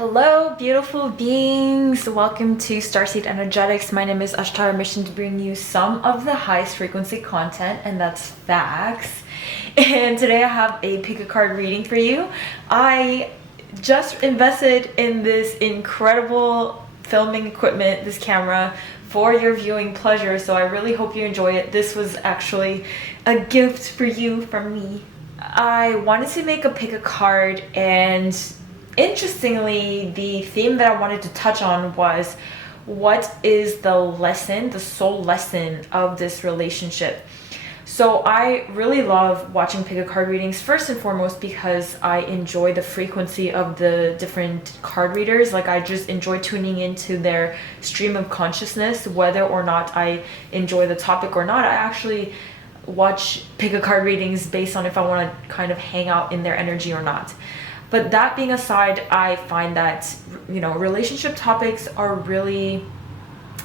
Hello, beautiful beings. Welcome to Starseed Energetics. My name is Ashtar. Mission to bring you some of the highest frequency content, and that's facts. And today I have a pick a card reading for you. I just invested in this incredible filming equipment, this camera, for your viewing pleasure, so I really hope you enjoy it. This was actually a gift for you from me. I wanted to make a pick a card, and interestingly, the theme that I wanted to touch on was what is the lesson, the soul lesson of this relationship. So I really love watching pick a card readings, first and foremost because I enjoy the frequency of the different card readers. Like, I just enjoy tuning into their stream of consciousness, whether or not I enjoy the topic or not. I actually watch pick a card readings based on if I want to kind of hang out in their energy or not. But that being aside, I find that, relationship topics are really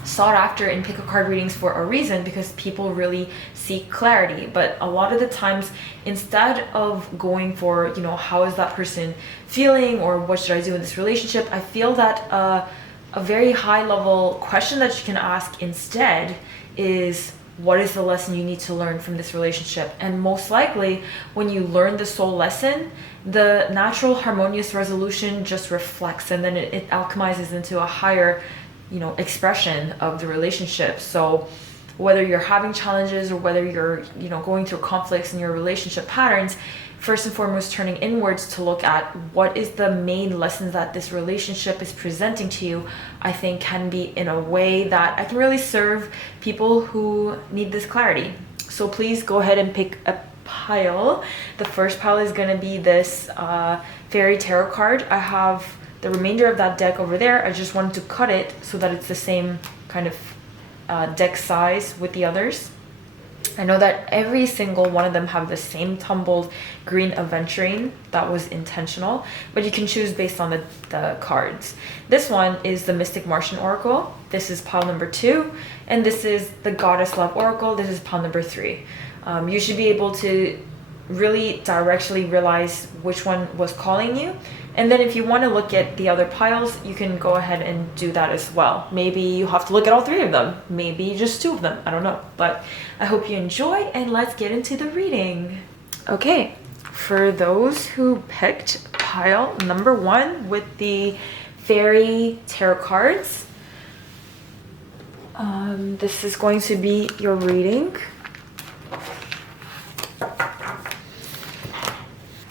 sought after in pick a card readings for a reason, because people really seek clarity. But a lot of the times, instead of going for, how is that person feeling or what should I do in this relationship, I feel that a very high level question that you can ask instead is, what is the lesson you need to learn from this relationship? And most likely, when you learn the soul lesson, the natural harmonious resolution just reflects, and then it alchemizes into a higher, expression of the relationship. So whether you're having challenges or whether you're, going through conflicts in your relationship patterns, first and foremost, turning inwards to look at what is the main lessons that this relationship is presenting to you, I think can be in a way that I can really serve people who need this clarity. So please go ahead and pick a pile. The first pile is going to be this fairy tarot card. I have the remainder of that deck over there. I just wanted to cut it so that it's the same kind of deck size with the others. I know that every single one of them have the same tumbled green aventurine. That was intentional, but you can choose based on the cards. This one is the Mystic Martian Oracle. This is pile number 2, and this is the Goddess Love Oracle. This is pile number 3. You should be able to really directly realize which one was calling you. And then if you want to look at the other piles, you can go ahead and do that as well. Maybe you have to look at all 3 of them, maybe just 2 of them, I don't know. But I hope you enjoy, and let's get into the reading. Okay, for those who picked pile number 1 with the fairy tarot cards, this is going to be your reading.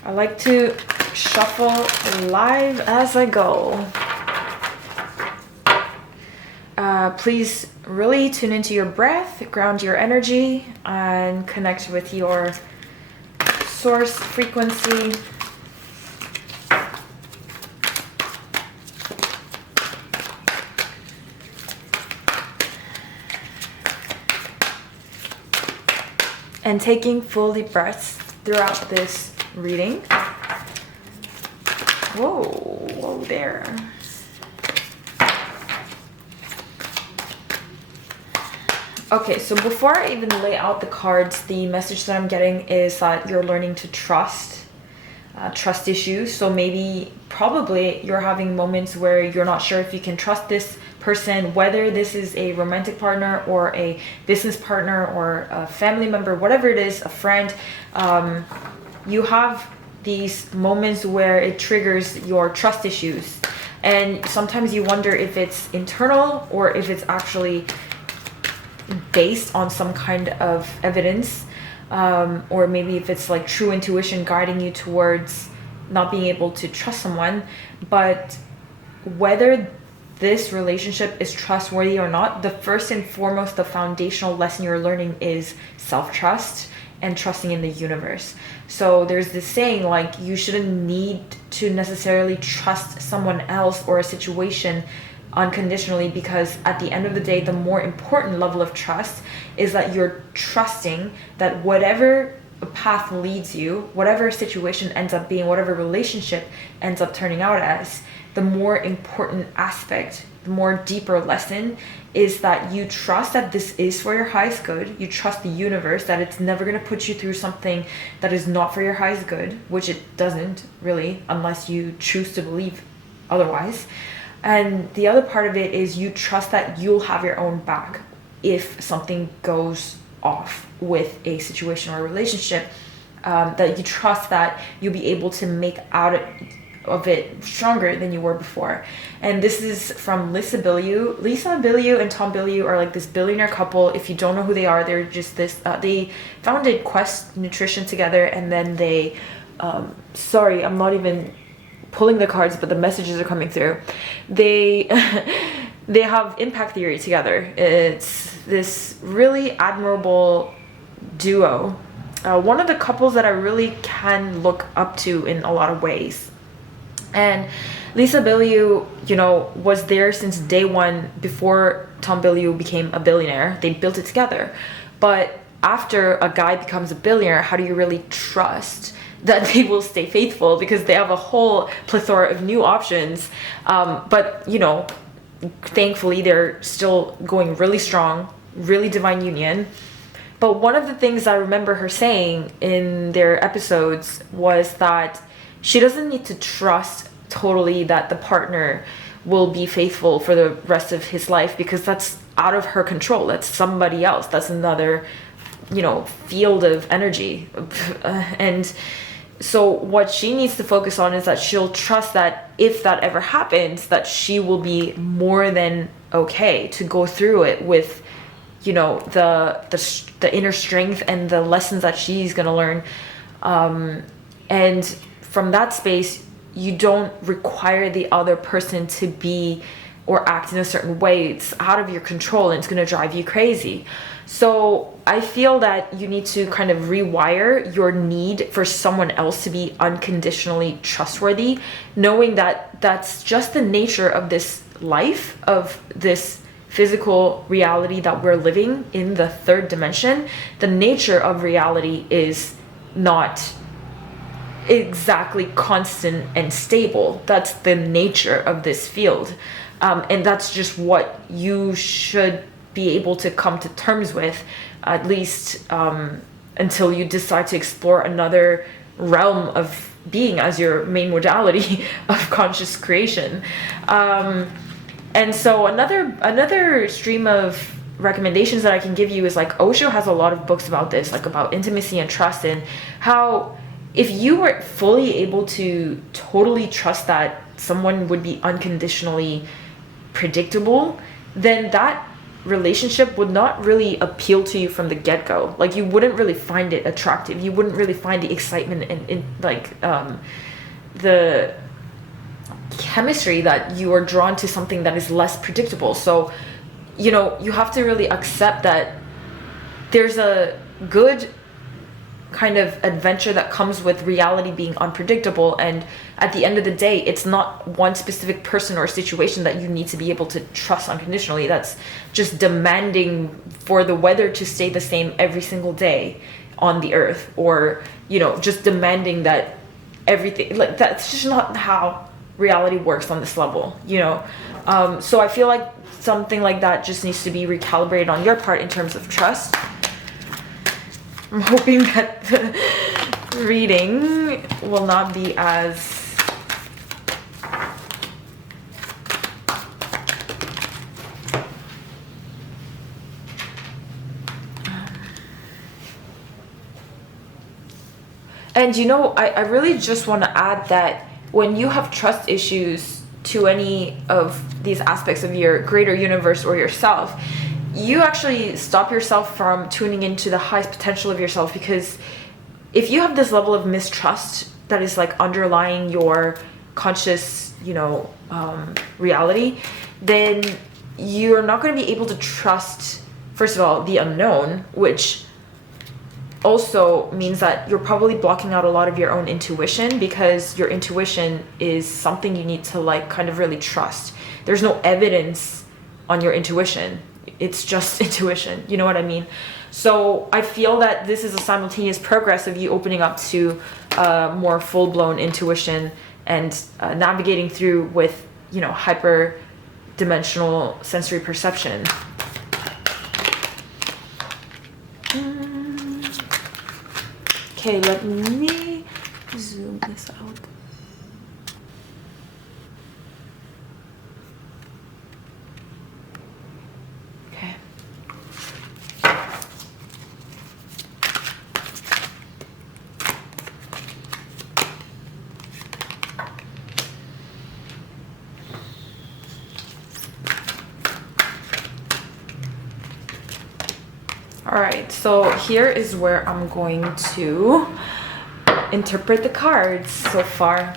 I like to shuffle live as I go. Please really tune into your breath, ground your energy, and connect with your source frequency. And taking full deep breaths throughout this reading. Whoa there. Okay, so before I even lay out the cards, the message that I'm getting is that you're learning to trust issues. So probably you're having moments where you're not sure if you can trust this person, whether this is a romantic partner or a business partner or a family member, whatever it is, a friend. You have these moments where it triggers your trust issues, and sometimes you wonder if it's internal or if it's actually based on some kind of evidence, or maybe if it's like true intuition guiding you towards not being able to trust someone. But whether this relationship is trustworthy or not, the first and foremost, the foundational lesson you're learning is self-trust and trusting in the universe. So there's this saying, like, you shouldn't need to necessarily trust someone else or a situation unconditionally, because at the end of the day, the more important level of trust is that you're trusting that whatever path leads you, whatever situation ends up being, whatever relationship ends up turning out as, the more important aspect, the more deeper lesson is that you trust that this is for your highest good. You trust the universe that it's never going to put you through something that is not for your highest good, which it doesn't really, unless you choose to believe otherwise. And the other part of it is you trust that you'll have your own back if something goes off with a situation or a relationship, that you trust that you'll be able to make out of it stronger than you were before. And this is from Lisa Bilyeu. Lisa Bilyeu and Tom Bilyeu are like this billionaire couple. If you don't know who they are, they're just this, they founded Quest Nutrition together, and then they, sorry, I'm not even pulling the cards, but the messages are coming through. They they have Impact Theory together. It's this really admirable duo. One of the couples that I really can look up to in a lot of ways. And Lisa Bilyeu, you know, was there since day one before Tom Bilyeu became a billionaire. They built it together. But after a guy becomes a billionaire, how do you really trust that they will stay faithful? Because they have a whole plethora of new options. But, you know, thankfully they're still going really strong, really divine union. But one of the things I remember her saying in their episodes was that she doesn't need to trust totally that the partner will be faithful for the rest of his life, because that's out of her control. That's somebody else. That's another, you know, field of energy. And so what she needs to focus on is that she'll trust that if that ever happens, that she will be more than okay to go through it with, you know, the inner strength and the lessons that she's going to learn. And from that space, you don't require the other person to be or act in a certain way. It's out of your control and it's going to drive you crazy. So I feel that you need to kind of rewire your need for someone else to be unconditionally trustworthy, knowing that that's just the nature of this life, of this physical reality that we're living in the third dimension. The nature of reality is not exactly constant and stable. That's the nature of this field. And that's just what you should be able to come to terms with, at least until you decide to explore another realm of being as your main modality of conscious creation. And so another stream of recommendations that I can give you is like Osho has a lot of books about this, like about intimacy and trust, and how if you were fully able to totally trust that someone would be unconditionally predictable, then that relationship would not really appeal to you from the get-go. Like you wouldn't really find it attractive. You wouldn't really find the excitement and like the chemistry that you are drawn to something that is less predictable. So, you know, you have to really accept that there's a good kind of adventure that comes with reality being unpredictable, and at the end of the day, it's not one specific person or situation that you need to be able to trust unconditionally. That's just demanding for the weather to stay the same every single day on the earth, or, you know, just demanding that everything, like, that's just not how reality works on this level, you know. So I feel like something like that just needs to be recalibrated on your part in terms of trust. I'm hoping that the reading will not be as and you know, I really just want to add that when you have trust issues to any of these aspects of your greater universe or yourself, you actually stop yourself from tuning into the highest potential of yourself, because if you have this level of mistrust that is like underlying your conscious, you know, reality, then you're not going to be able to trust, first of all, the unknown, which also means that you're probably blocking out a lot of your own intuition, because your intuition is something you need to like kind of really trust. There's no evidence on your intuition. It's just intuition, you know what I mean? So I feel that this is a simultaneous progress of you opening up to more full-blown intuition and navigating through with, you know, hyper dimensional sensory perception. Okay, let me zoom this out. All right, so here is where I'm going to interpret the cards so far.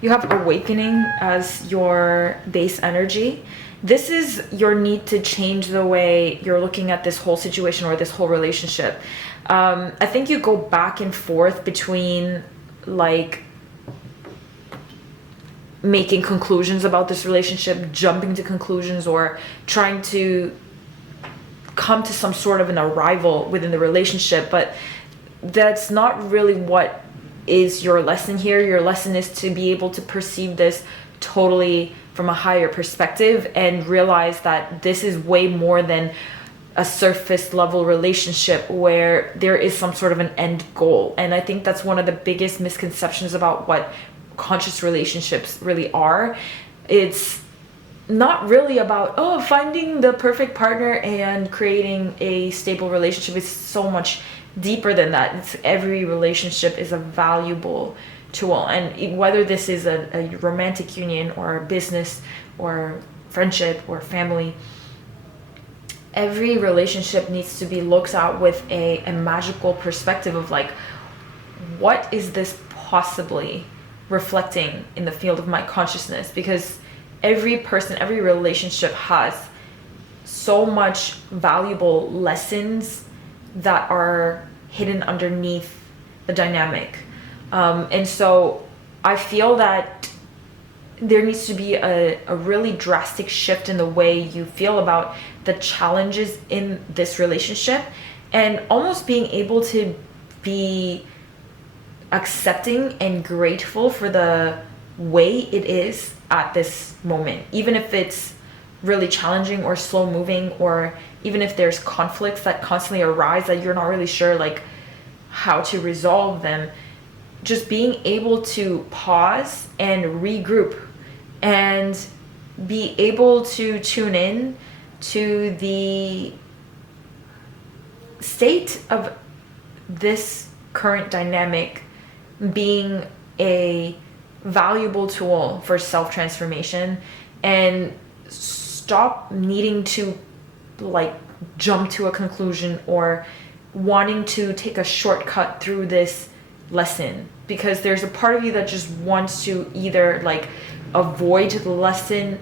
You have awakening as your base energy. This is your need to change the way you're looking at this whole situation or this whole relationship. I think you go back and forth between like making conclusions about this relationship, jumping to conclusions, or trying to come to some sort of an arrival within the relationship. But that's not really what is your lesson here. Your lesson is to be able to perceive this totally from a higher perspective and realize that this is way more than a surface level relationship where there is some sort of an end goal. And I think that's one of the biggest misconceptions about what conscious relationships really are. It's not really about finding the perfect partner and creating a stable relationship. It's so much deeper than that. Every relationship is a valuable tool, and whether this is a romantic union or a business or friendship or family, every relationship needs to be looked at with a magical perspective of like, what is this possibly reflecting in the field of my consciousness? Because every person, every relationship has so much valuable lessons that are hidden underneath the dynamic. And so I feel that there needs to be a really drastic shift in the way you feel about the challenges in this relationship, and almost being able to be accepting and grateful for the way it is at this moment, even if it's really challenging or slow moving, or even if there's conflicts that constantly arise that you're not really sure like how to resolve them. Just being able to pause and regroup and be able to tune in to the state of this current dynamic being a valuable tool for self-transformation, and stop needing to like jump to a conclusion or wanting to take a shortcut through this lesson, because there's a part of you that just wants to either like avoid the lesson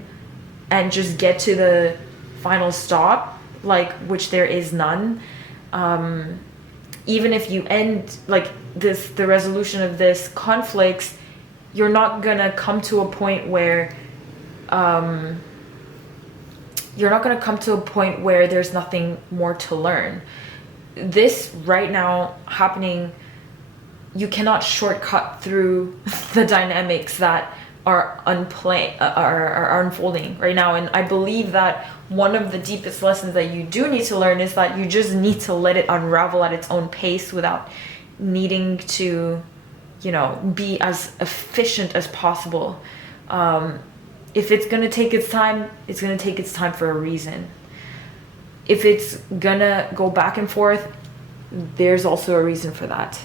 and just get to the final stop, like, which there is none. Even if you end like this, the resolution of this conflicts, you're not gonna come to a point where there's nothing more to learn. This right now happening, you cannot shortcut through the dynamics that are unfolding right now. And I believe that one of the deepest lessons that you do need to learn is that you just need to let it unravel at its own pace without needing to, be as efficient as possible. If it's gonna take its time, it's gonna take its time for a reason. If it's gonna go back and forth, there's also a reason for that.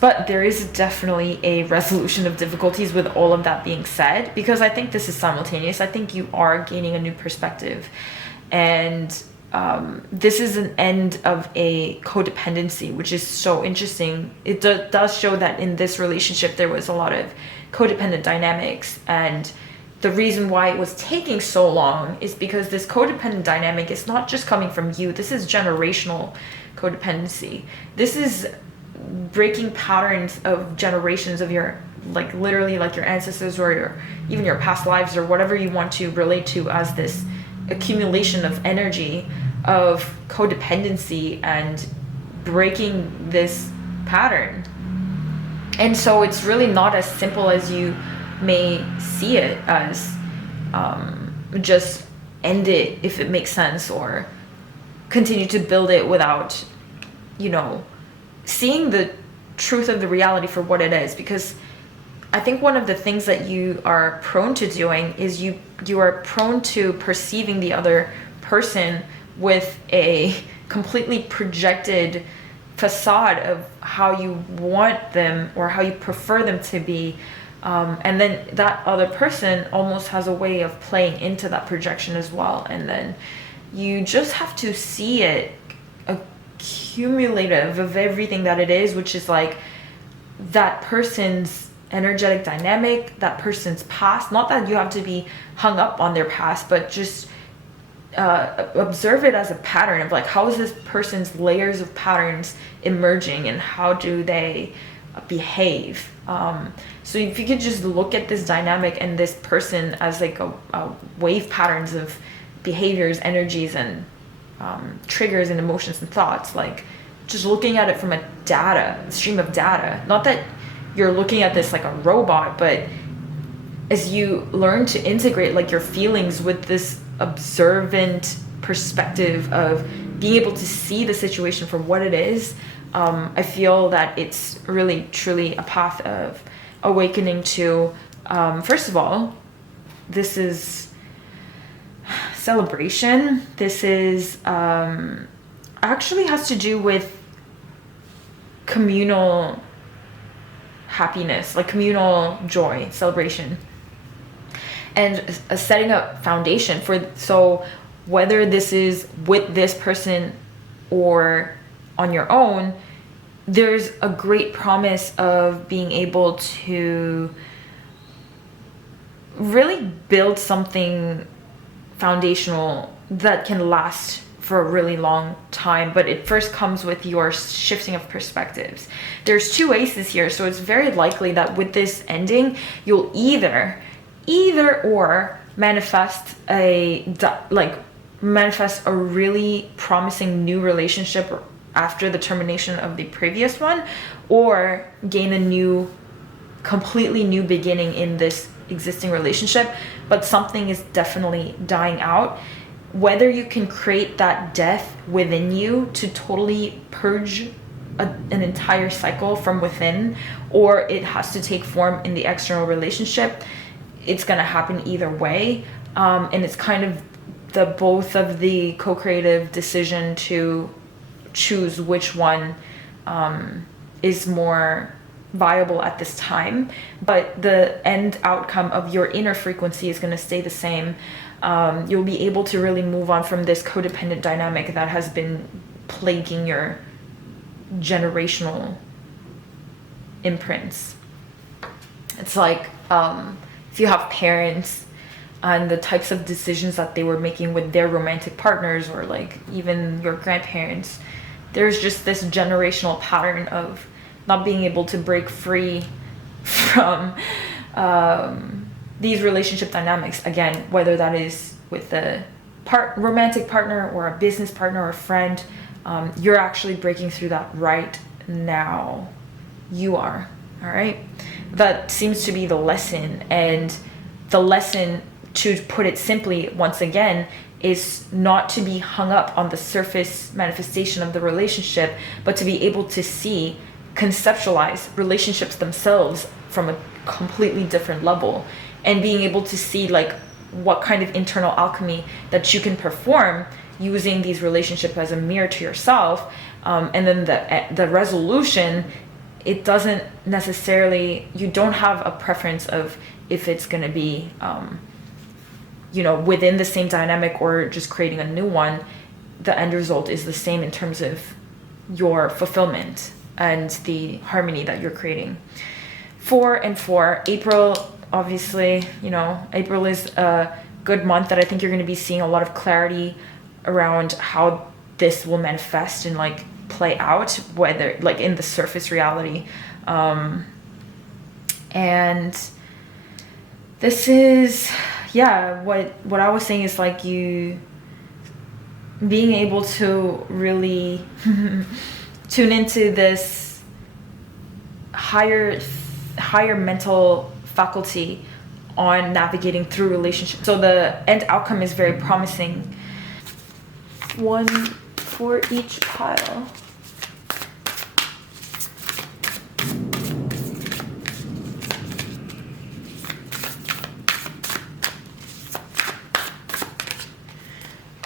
But there is definitely a resolution of difficulties with all of that being said, because I think this is simultaneous. I think you are gaining a new perspective, and this is an end of a codependency, which is so interesting. It does show that in this relationship there was a lot of codependent dynamics, and the reason why it was taking so long is because this codependent dynamic is not just coming from you. This is generational codependency. This is breaking patterns of generations of your, like, literally like your ancestors or even your past lives or whatever you want to relate to as this accumulation of energy of codependency and breaking this pattern. And so it's really not as simple as you may see it as, just end it if it makes sense, or continue to build it without, seeing the truth of the reality for what it is. Because I think one of the things that you are prone to doing is you are prone to perceiving the other person with a completely projected facade of how you want them or how you prefer them to be. And then that other person almost has a way of playing into that projection as well. And then you just have to see it accumulative of everything that it is, which is like that person's energetic dynamic, that person's past. Not that you have to be hung up on their past, but just observe it as a pattern of like, how is this person's layers of patterns emerging and how do they behave. So if you could just look at this dynamic and this person as like a wave patterns of behaviors, energies, and triggers and emotions and thoughts, like just looking at it from a stream of data. Not that you're looking at this like a robot, but as you learn to integrate like your feelings with this observant perspective of being able to see the situation for what it is, I feel that it's really truly a path of awakening to, first of all, this is celebration. This is actually has to do with communal happiness, like communal joy, celebration, and setting a foundation for, so whether this is with this person or on your own, there's a great promise of being able to really build something foundational that can last for a really long time. But it first comes with your shifting of perspectives. There's two aces here, so it's very likely that with this ending, you'll either or manifest a really promising new relationship after the termination of the previous one, or gain a completely new beginning in this existing relationship. But something is definitely dying out. Whether you can create that death within you to totally purge an entire cycle from within, or it has to take form in the external relationship, it's going to happen either way. And it's kind of both of the co-creative decision to choose which one is more viable at this time. But the end outcome of your inner frequency is going to stay the same. You'll be able to really move on from this codependent dynamic that has been plaguing your generational imprints. It's like if you have parents and the types of decisions that they were making with their romantic partners, or like even your grandparents, there's just this generational pattern of not being able to break free from these relationship dynamics. Again, whether that is with a romantic partner or a business partner or a friend, you're actually breaking through that right now. You are. All right. That seems to be the lesson. And the lesson, to put it simply, once again, is not to be hung up on the surface manifestation of the relationship, but to be able to see, conceptualize relationships themselves from a completely different level, and being able to see like what kind of internal alchemy that you can perform using these relationships as a mirror to yourself. And then the resolution, it doesn't necessarily, you don't have a preference of if it's going to be within the same dynamic or just creating a new one. The end result is the same in terms of your fulfillment and the harmony that you're creating. 4 and 4, April, obviously, April is a good month that I think you're going to be seeing a lot of clarity around how this will manifest and like play out, whether like in the surface reality. And this is, what I was saying is like you being able to really tune into this higher mental faculty on navigating through relationships. So the end outcome is very promising. 1 for each pile.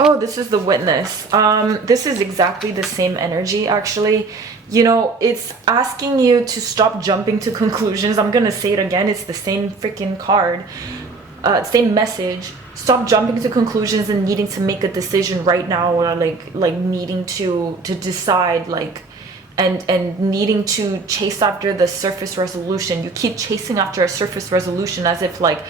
Oh, this is the Witness. This is exactly the same energy, actually. It's asking you to stop jumping to conclusions. I'm gonna say it again. It's the same freaking card, same message. stop jumping to conclusions and needing to make a decision right now, or like needing to decide, like, and needing to chase after the surface resolution. You keep chasing after a surface resolution as if like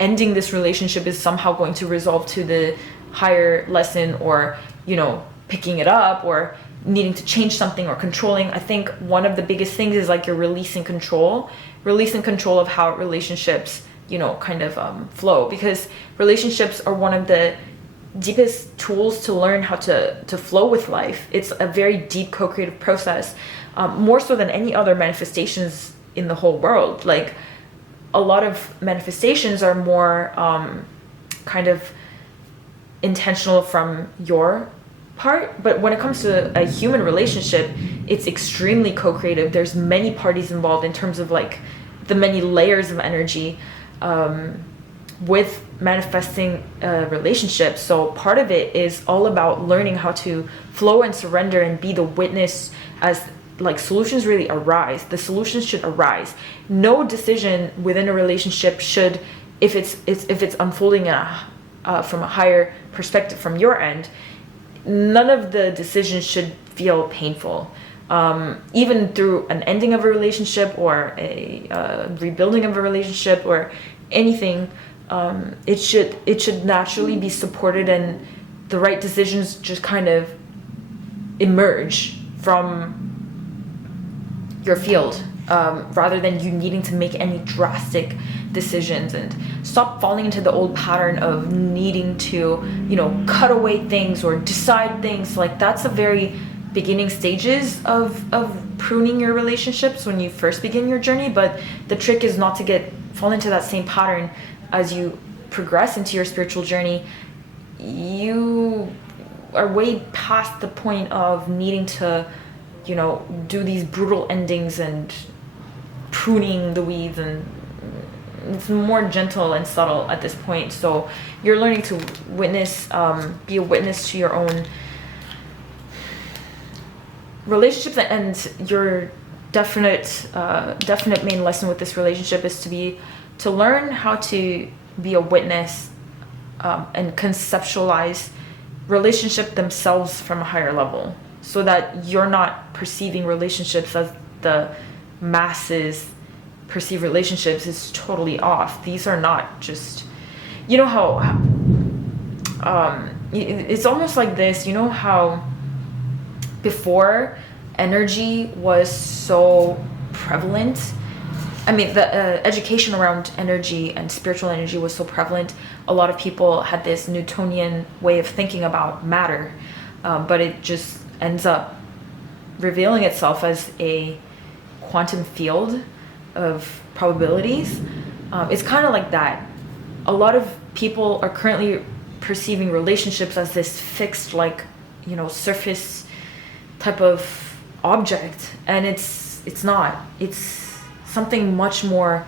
ending this relationship is somehow going to resolve to the higher lesson, or, you know, picking it up, or needing to change something, or controlling. I think one of the biggest things is like you're releasing control of how relationships, you know, kind of flow, because relationships are one of the deepest tools to learn how to flow with life. It's a very deep co-creative process, more so than any other manifestations in the whole world. Like, a lot of manifestations are more kind of intentional from your part, but when it comes to a human relationship, it's extremely co-creative. There's many parties involved in terms of like the many layers of energy with manifesting a relationship. So part of it is all about learning how to flow and surrender and be the witness as like solutions really arise. The solutions should arise. No decision within a relationship should, if it's unfolding from a higher perspective from your end, none of the decisions should feel painful. Even through an ending of a relationship, or a rebuilding of a relationship, or anything, it should naturally be supported, and the right decisions just kind of emerge from your field, rather than you needing to make any drastic decisions. And stop falling into the old pattern of needing to, you know, cut away things or decide things. Like, that's a very beginning stages of pruning your relationships when you first begin your journey. But the trick is not to fall into that same pattern as you progress into your spiritual journey. You are way past the point of needing to, you know, do these brutal endings and pruning the weeds, and it's more gentle and subtle at this point. So you're learning to witness, be a witness to your own relationships. And your definite main lesson with this relationship is to learn how to be a witness, and conceptualize relationship themselves from a higher level, so that you're not perceiving relationships as the masses perceive relationships. Is totally off. These are not just, you know how it's almost like this, you know how before energy was so prevalent, I mean, the education around energy and spiritual energy was so prevalent, a lot of people had this Newtonian way of thinking about matter, but it just ends up revealing itself as a quantum field of probabilities. It's kind of like that. A lot of people are currently perceiving relationships as this fixed, like, you know, surface type of object, and it's not. It's something much more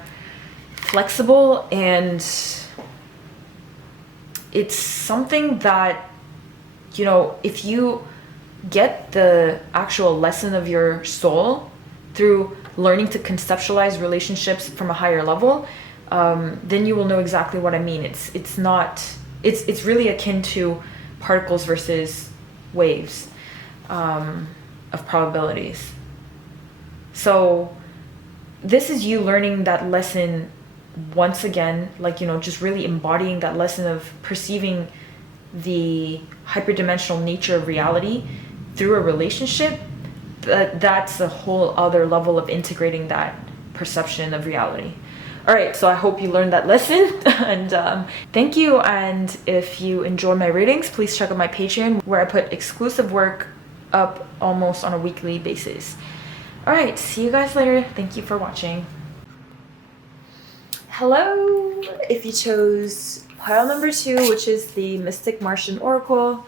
flexible, and it's something that, you know, if you get the actual lesson of your soul through learning to conceptualize relationships from a higher level, then you will know exactly what I mean. It's really akin to particles versus waves, of probabilities. So this is you learning that lesson once again, like, you know, just really embodying that lesson of perceiving the hyperdimensional nature of reality through a relationship. That's a whole other level of integrating that perception of reality. All right, so I hope you learned that lesson, and thank you. And if you enjoy my readings, please check out my Patreon, where I put exclusive work up almost on a weekly basis. All right, see you guys later. Thank you for watching. Hello. If you chose pile number 2, which is the Mystic Martian Oracle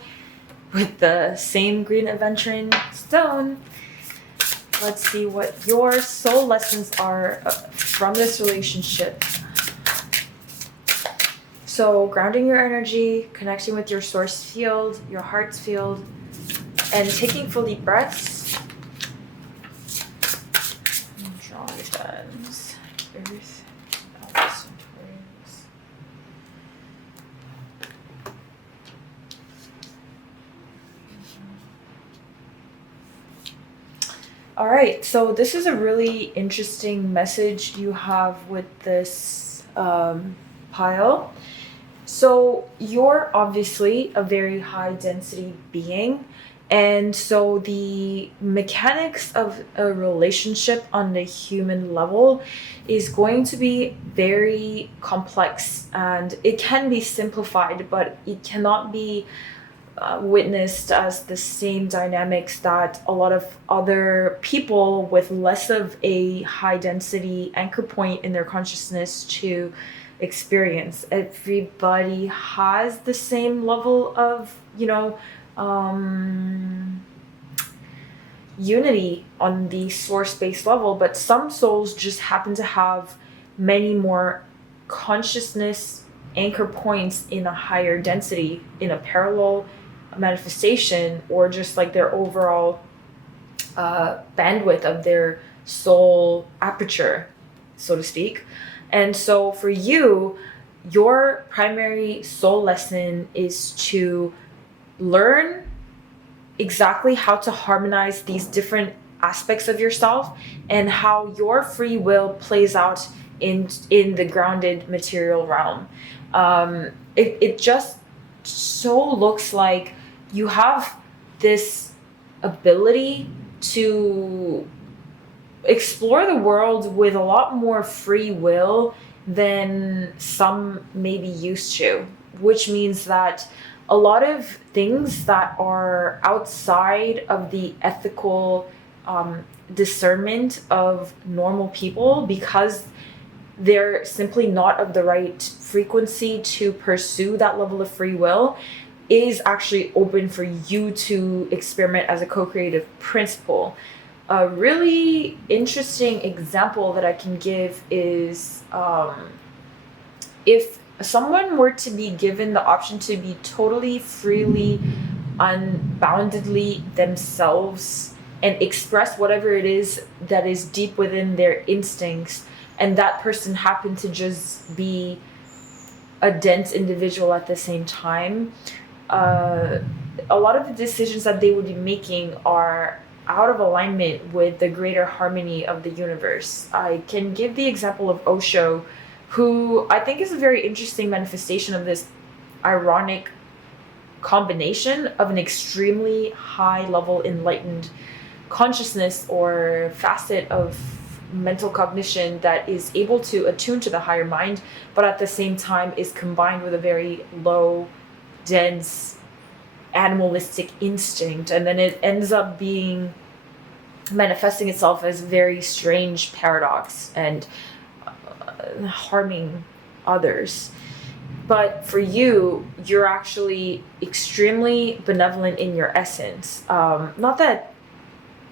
with the same green aventurine stone, let's see what your soul lessons are from this relationship. So grounding your energy, connecting with your source field, your heart's field, and taking full deep breaths. Draw your thumbs. Earth, Taurus. All right, so this is a really interesting message you have with this pile. So you're obviously a very high density being. And so the mechanics of a relationship on the human level is going to be very complex, and it can be simplified, but it cannot be witnessed as the same dynamics that a lot of other people with less of a high density anchor point in their consciousness to experience. Everybody has the same level of, unity on the source based level, but some souls just happen to have many more consciousness anchor points in a higher density, in a parallel manifestation, or just like their overall bandwidth of their soul aperture, so to speak. And so for you, your primary soul lesson is to learn exactly how to harmonize these different aspects of yourself and how your free will plays out in the grounded material realm. It just so looks like you have this ability to explore the world with a lot more free will than some may be used to, which means that a lot of things that are outside of the ethical discernment of normal people, because they're simply not of the right frequency to pursue that level of free will, is actually open for you to experiment as a co-creative principle. A really interesting example that I can give is if someone were to be given the option to be totally, freely, unboundedly themselves and express whatever it is that is deep within their instincts, and that person happened to just be a dense individual at the same time, a lot of the decisions that they would be making are out of alignment with the greater harmony of the universe. I can give the example of Osho, who I think is a very interesting manifestation of this ironic combination of an extremely high level enlightened consciousness or facet of mental cognition that is able to attune to the higher mind, but at the same time is combined with a very low, dense, animalistic instinct, and then it ends up being manifesting itself as a very strange paradox and harming others. But for you, you're actually extremely benevolent in your essence. Not that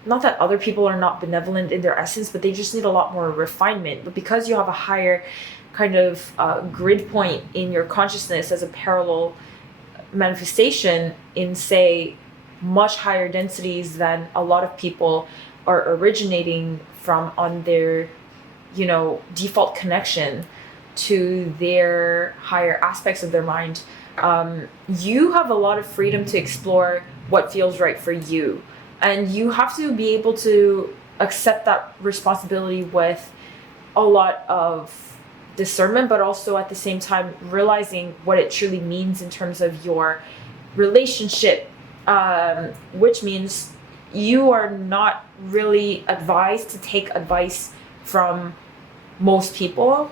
other people are not benevolent in their essence, but they just need a lot more refinement. But because you have a higher kind of grid point in your consciousness as a parallel manifestation in, say, much higher densities than a lot of people are originating from on their, default connection to their higher aspects of their mind, you have a lot of freedom to explore what feels right for you. And you have to be able to accept that responsibility with a lot of discernment, but also at the same time realizing what it truly means in terms of your relationship, which means you are not really advised to take advice from most people.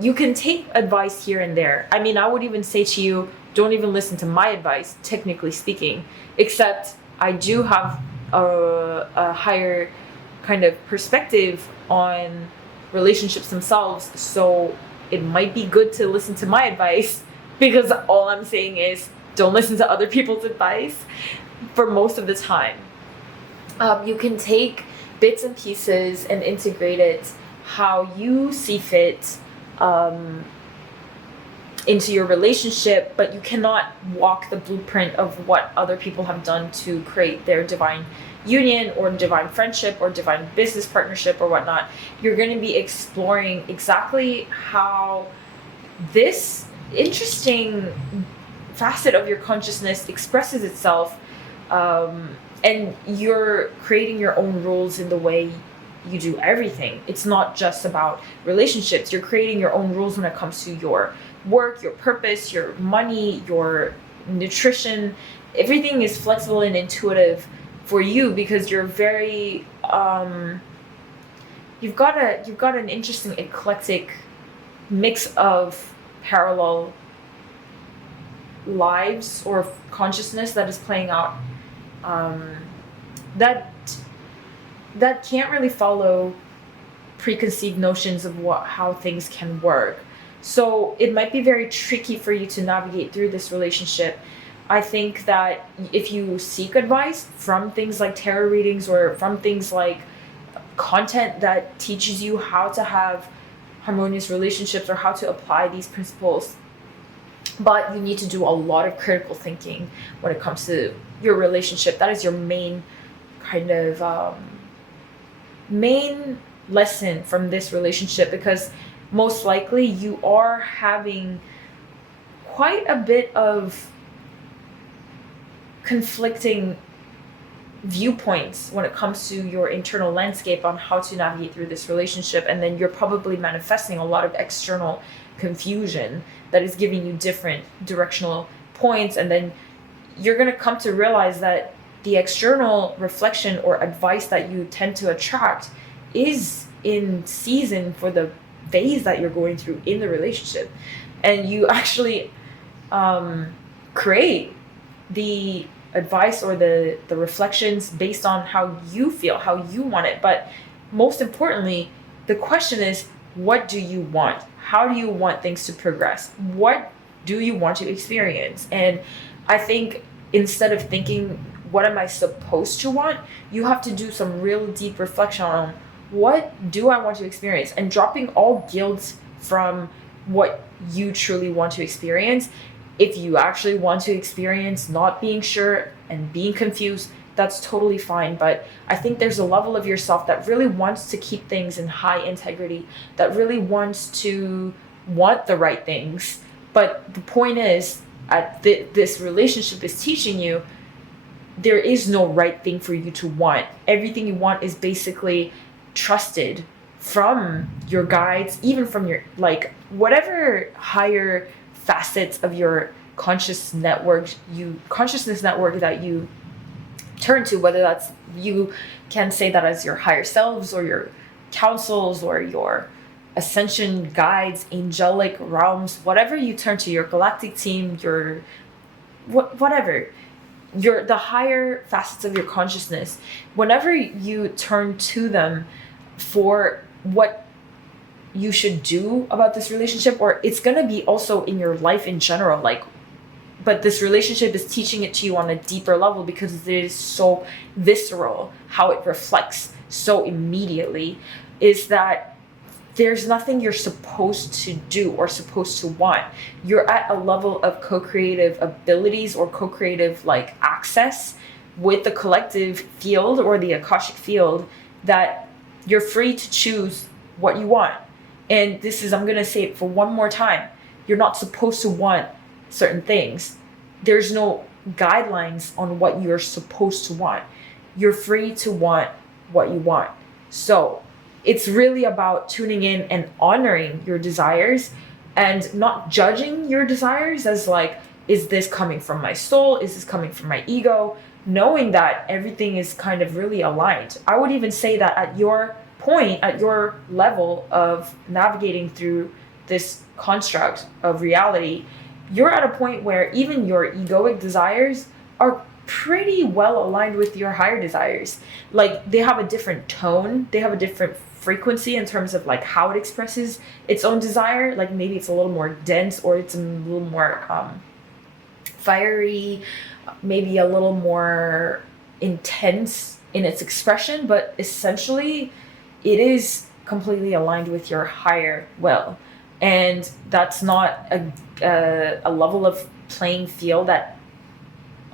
You can take advice here and there. I mean, I would even say to you, don't even listen to my advice, technically speaking, except I do have a higher kind of perspective on relationships themselves, so it might be good to listen to my advice, because all I'm saying is don't listen to other people's advice for most of the time. You can take bits and pieces and integrate it how you see fit into your relationship, but you cannot walk the blueprint of what other people have done to create their divine union or divine friendship or divine business partnership or whatnot. You're going to be exploring exactly how this interesting facet of your consciousness expresses itself And you're creating your own rules in the way you do everything. It's not just about relationships. You're creating your own rules when it comes to your work, your purpose, your money, your nutrition. Everything is flexible and intuitive for you because you're very you've got an interesting eclectic mix of parallel lives or consciousness that is playing out, that can't really follow preconceived notions of how things can work. So it might be very tricky for you to navigate through this relationship. I think that if you seek advice from things like tarot readings or from things like content that teaches you how to have harmonious relationships or how to apply these principles, but you need to do a lot of critical thinking when it comes to your relationship. That is your main kind of main lesson from this relationship, because most likely you are having quite a bit of conflicting viewpoints when it comes to your internal landscape on how to navigate through this relationship. And then you're probably manifesting a lot of external confusion that is giving you different directional points. And then you're going to come to realize that the external reflection or advice that you tend to attract is in season for the phase that you're going through in the relationship. And you actually create the advice or the reflections based on how you feel, how you want it. But most importantly, the question is, what do you want? How do you want things to progress? What do you want to experience? And I think instead of thinking, what am I supposed to want? You have to do some real deep reflection on, what do I want to experience? And dropping all guilt from what you truly want to experience. If you actually want to experience not being sure and being confused, that's totally fine. But I think there's a level of yourself that really wants to keep things in high integrity, that really wants to want the right things. But the point is, this relationship is teaching you there is no right thing for you to want. Everything you want is basically trusted from your guides, even from your, like, whatever higher facets of your consciousness network that you turn to, whether that's, you can say that as your higher selves or your councils or your ascension guides, angelic realms, whatever you turn to, your galactic team, your whatever, your the higher facets of your consciousness, whenever you turn to them for what you should do about this relationship, or it's going to be also in your life in general, like, but this relationship is teaching it to you on a deeper level because it is so visceral, how it reflects so immediately, is that there's nothing you're supposed to do or supposed to want. You're at a level of co-creative abilities or co-creative like access with the collective field or the Akashic field that you're free to choose what you want. And this is, I'm going to say it for one more time. You're not supposed to want certain things. There's no guidelines on what you're supposed to want. You're free to want what you want. So it's really about tuning in and honoring your desires and not judging your desires as like, is this coming from my soul? Is this coming from my ego? Knowing that everything is kind of really aligned. I would even say that at your point, at your level of navigating through this construct of reality, you're at a point where even your egoic desires are pretty well aligned with your higher desires. Like, they have a different tone, they have a different frequency in terms of like how it expresses its own desire. Like, maybe it's a little more dense, or it's a little more fiery, maybe a little more intense in its expression, but essentially it is completely aligned with your higher will. And that's not a level of playing field that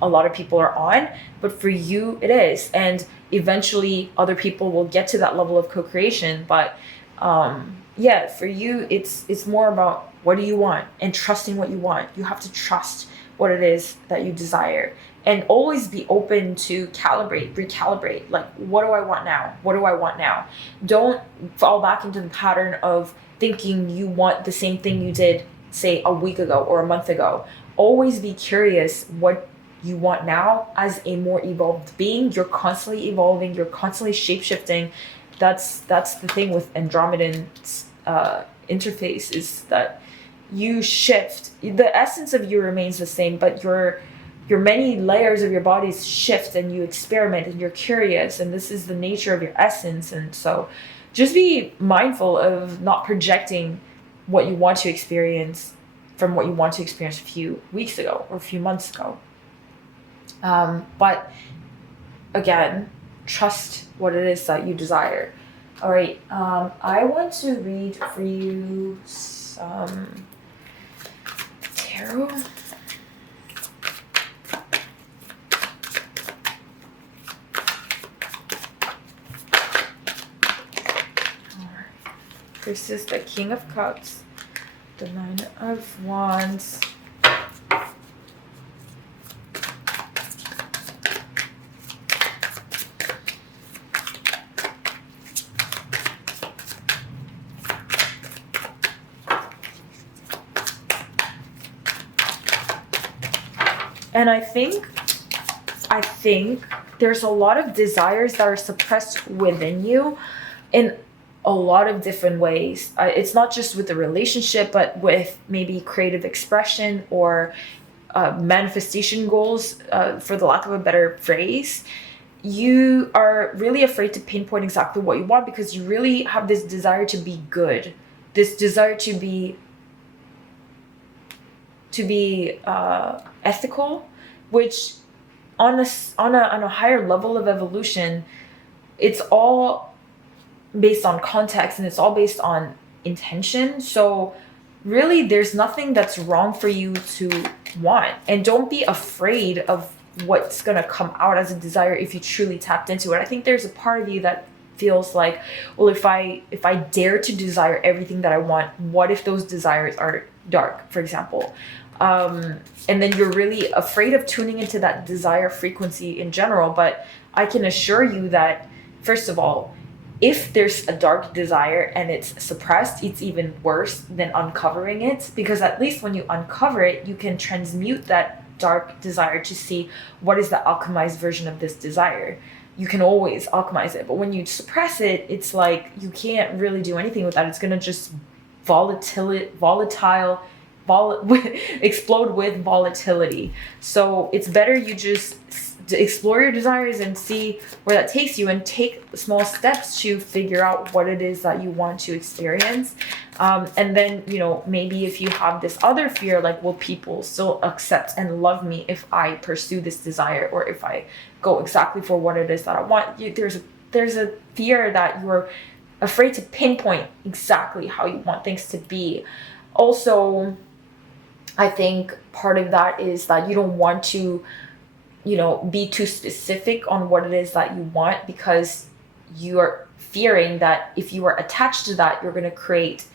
a lot of people are on, but for you it is. And eventually other people will get to that level of co-creation. But for you, it's more about what do you want and trusting what you want. You have to trust what it is that you desire. And always be open to recalibrate. Like, what do I want now? What do I want now? Don't fall back into the pattern of thinking you want the same thing you did, say, a week ago or a month ago. Always be curious what you want now. As a more evolved being, you're constantly evolving, you're constantly shape-shifting. That's the thing with Andromedan's interface, is that you shift. The essence of you remains the same, but your many layers of your bodies shift, and you experiment, and you're curious, and this is the nature of your essence. And so just be mindful of not projecting what you want to experience from what you want to experience a few weeks ago or a few months ago. But again, trust what it is that you desire. All right, I want to read for you some tarot. This is the King of Cups, the Nine of Wands, and I think there's a lot of desires that are suppressed within you in a lot of different ways. It's not just with the relationship, but with maybe creative expression or manifestation goals, for the lack of a better phrase. You are really afraid to pinpoint exactly what you want because you really have this desire to be good, this desire to be ethical, which on a higher level of evolution, it's all based on context and it's all based on intention. So really there's nothing that's wrong for you to want, and don't be afraid of what's going to come out as a desire if you truly tapped into it. I think there's a part of you that feels like, well, if I dare to desire everything that I want, what if those desires are dark, for example? And then you're really afraid of tuning into that desire frequency in general. But I can assure you that, first of all, if there's a dark desire and it's suppressed, it's even worse than uncovering it, because at least when you uncover it, you can transmute that dark desire to see what is the alchemized version of this desire. You can always alchemize it, but when you suppress it, it's like you can't really do anything with that. It's going to just explode with volatility. So it's better you just explore your desires and see where that takes you, and take small steps to figure out what it is that you want to experience. And then, maybe if you have this other fear, like, will people still accept and love me if I pursue this desire, or if I go exactly for what it is that I want? There's a fear that you're afraid to pinpoint exactly how you want things to be. Also, I think part of that is that you don't want to be too specific on what it is that you want, because you are fearing that if you are attached to that, you're going to create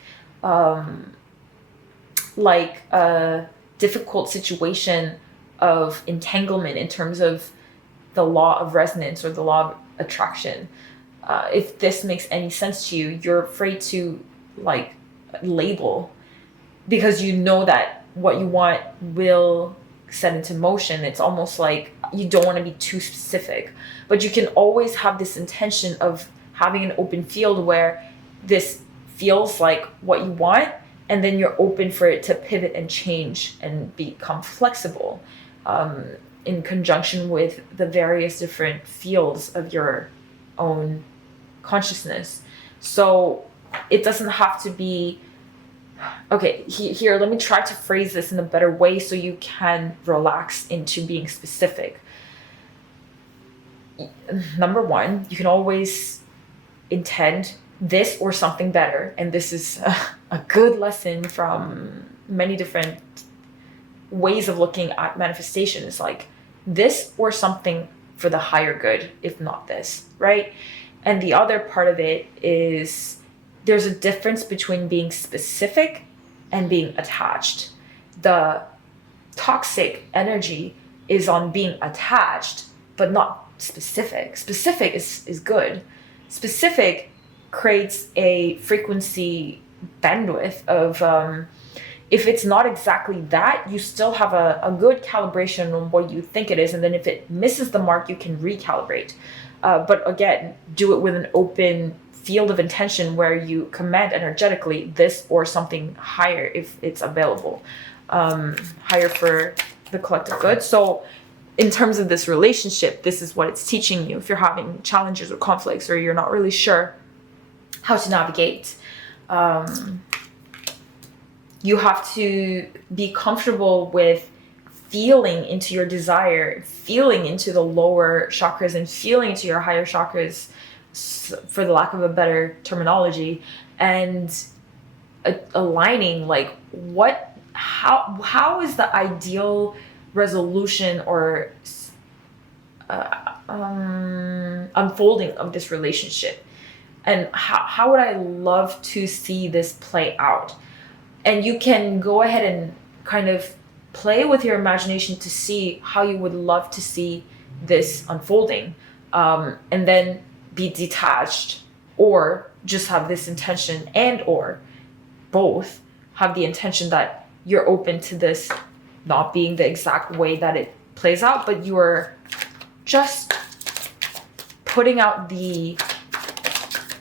like a difficult situation of entanglement in terms of the law of resonance or the law of attraction. If this makes any sense to you, you're afraid to label, because you know that what you want will set into motion. It's almost like you don't want to be too specific, but you can always have this intention of having an open field where this feels like what you want, and then you're open for it to pivot and change and become flexible, in conjunction with the various different fields of your own consciousness. So it doesn't have to be okay. Here, let me try to phrase this in a better way so you can relax into being specific. Number one, you can always intend this or something better, and this is a good lesson from many different ways of looking at manifestation. It's like this or something for the higher good, if not this, right? And the other part of it is there's a difference between being specific and being attached. The toxic energy is on being attached, but not specific. Specific is good. Specific creates a frequency bandwidth of, if it's not exactly that, you still have a good calibration on what you think it is. And then if it misses the mark, you can recalibrate. But again, do it with an open field of intention where you command energetically this or something higher if it's available, higher for the collective good. So in terms of this relationship, this is what it's teaching you. If you're having challenges or conflicts, or you're not really sure how to navigate, you have to be comfortable with feeling into your desire, feeling into the lower chakras, and feeling into your higher chakras, for the lack of a better terminology, and aligning like how is the ideal resolution or unfolding of this relationship, and how would I love to see this play out. And you can go ahead and kind of play with your imagination to see how you would love to see this unfolding, and then be detached, or just have this intention, and or both have the intention that you're open to this not being the exact way that it plays out, but you're just putting out the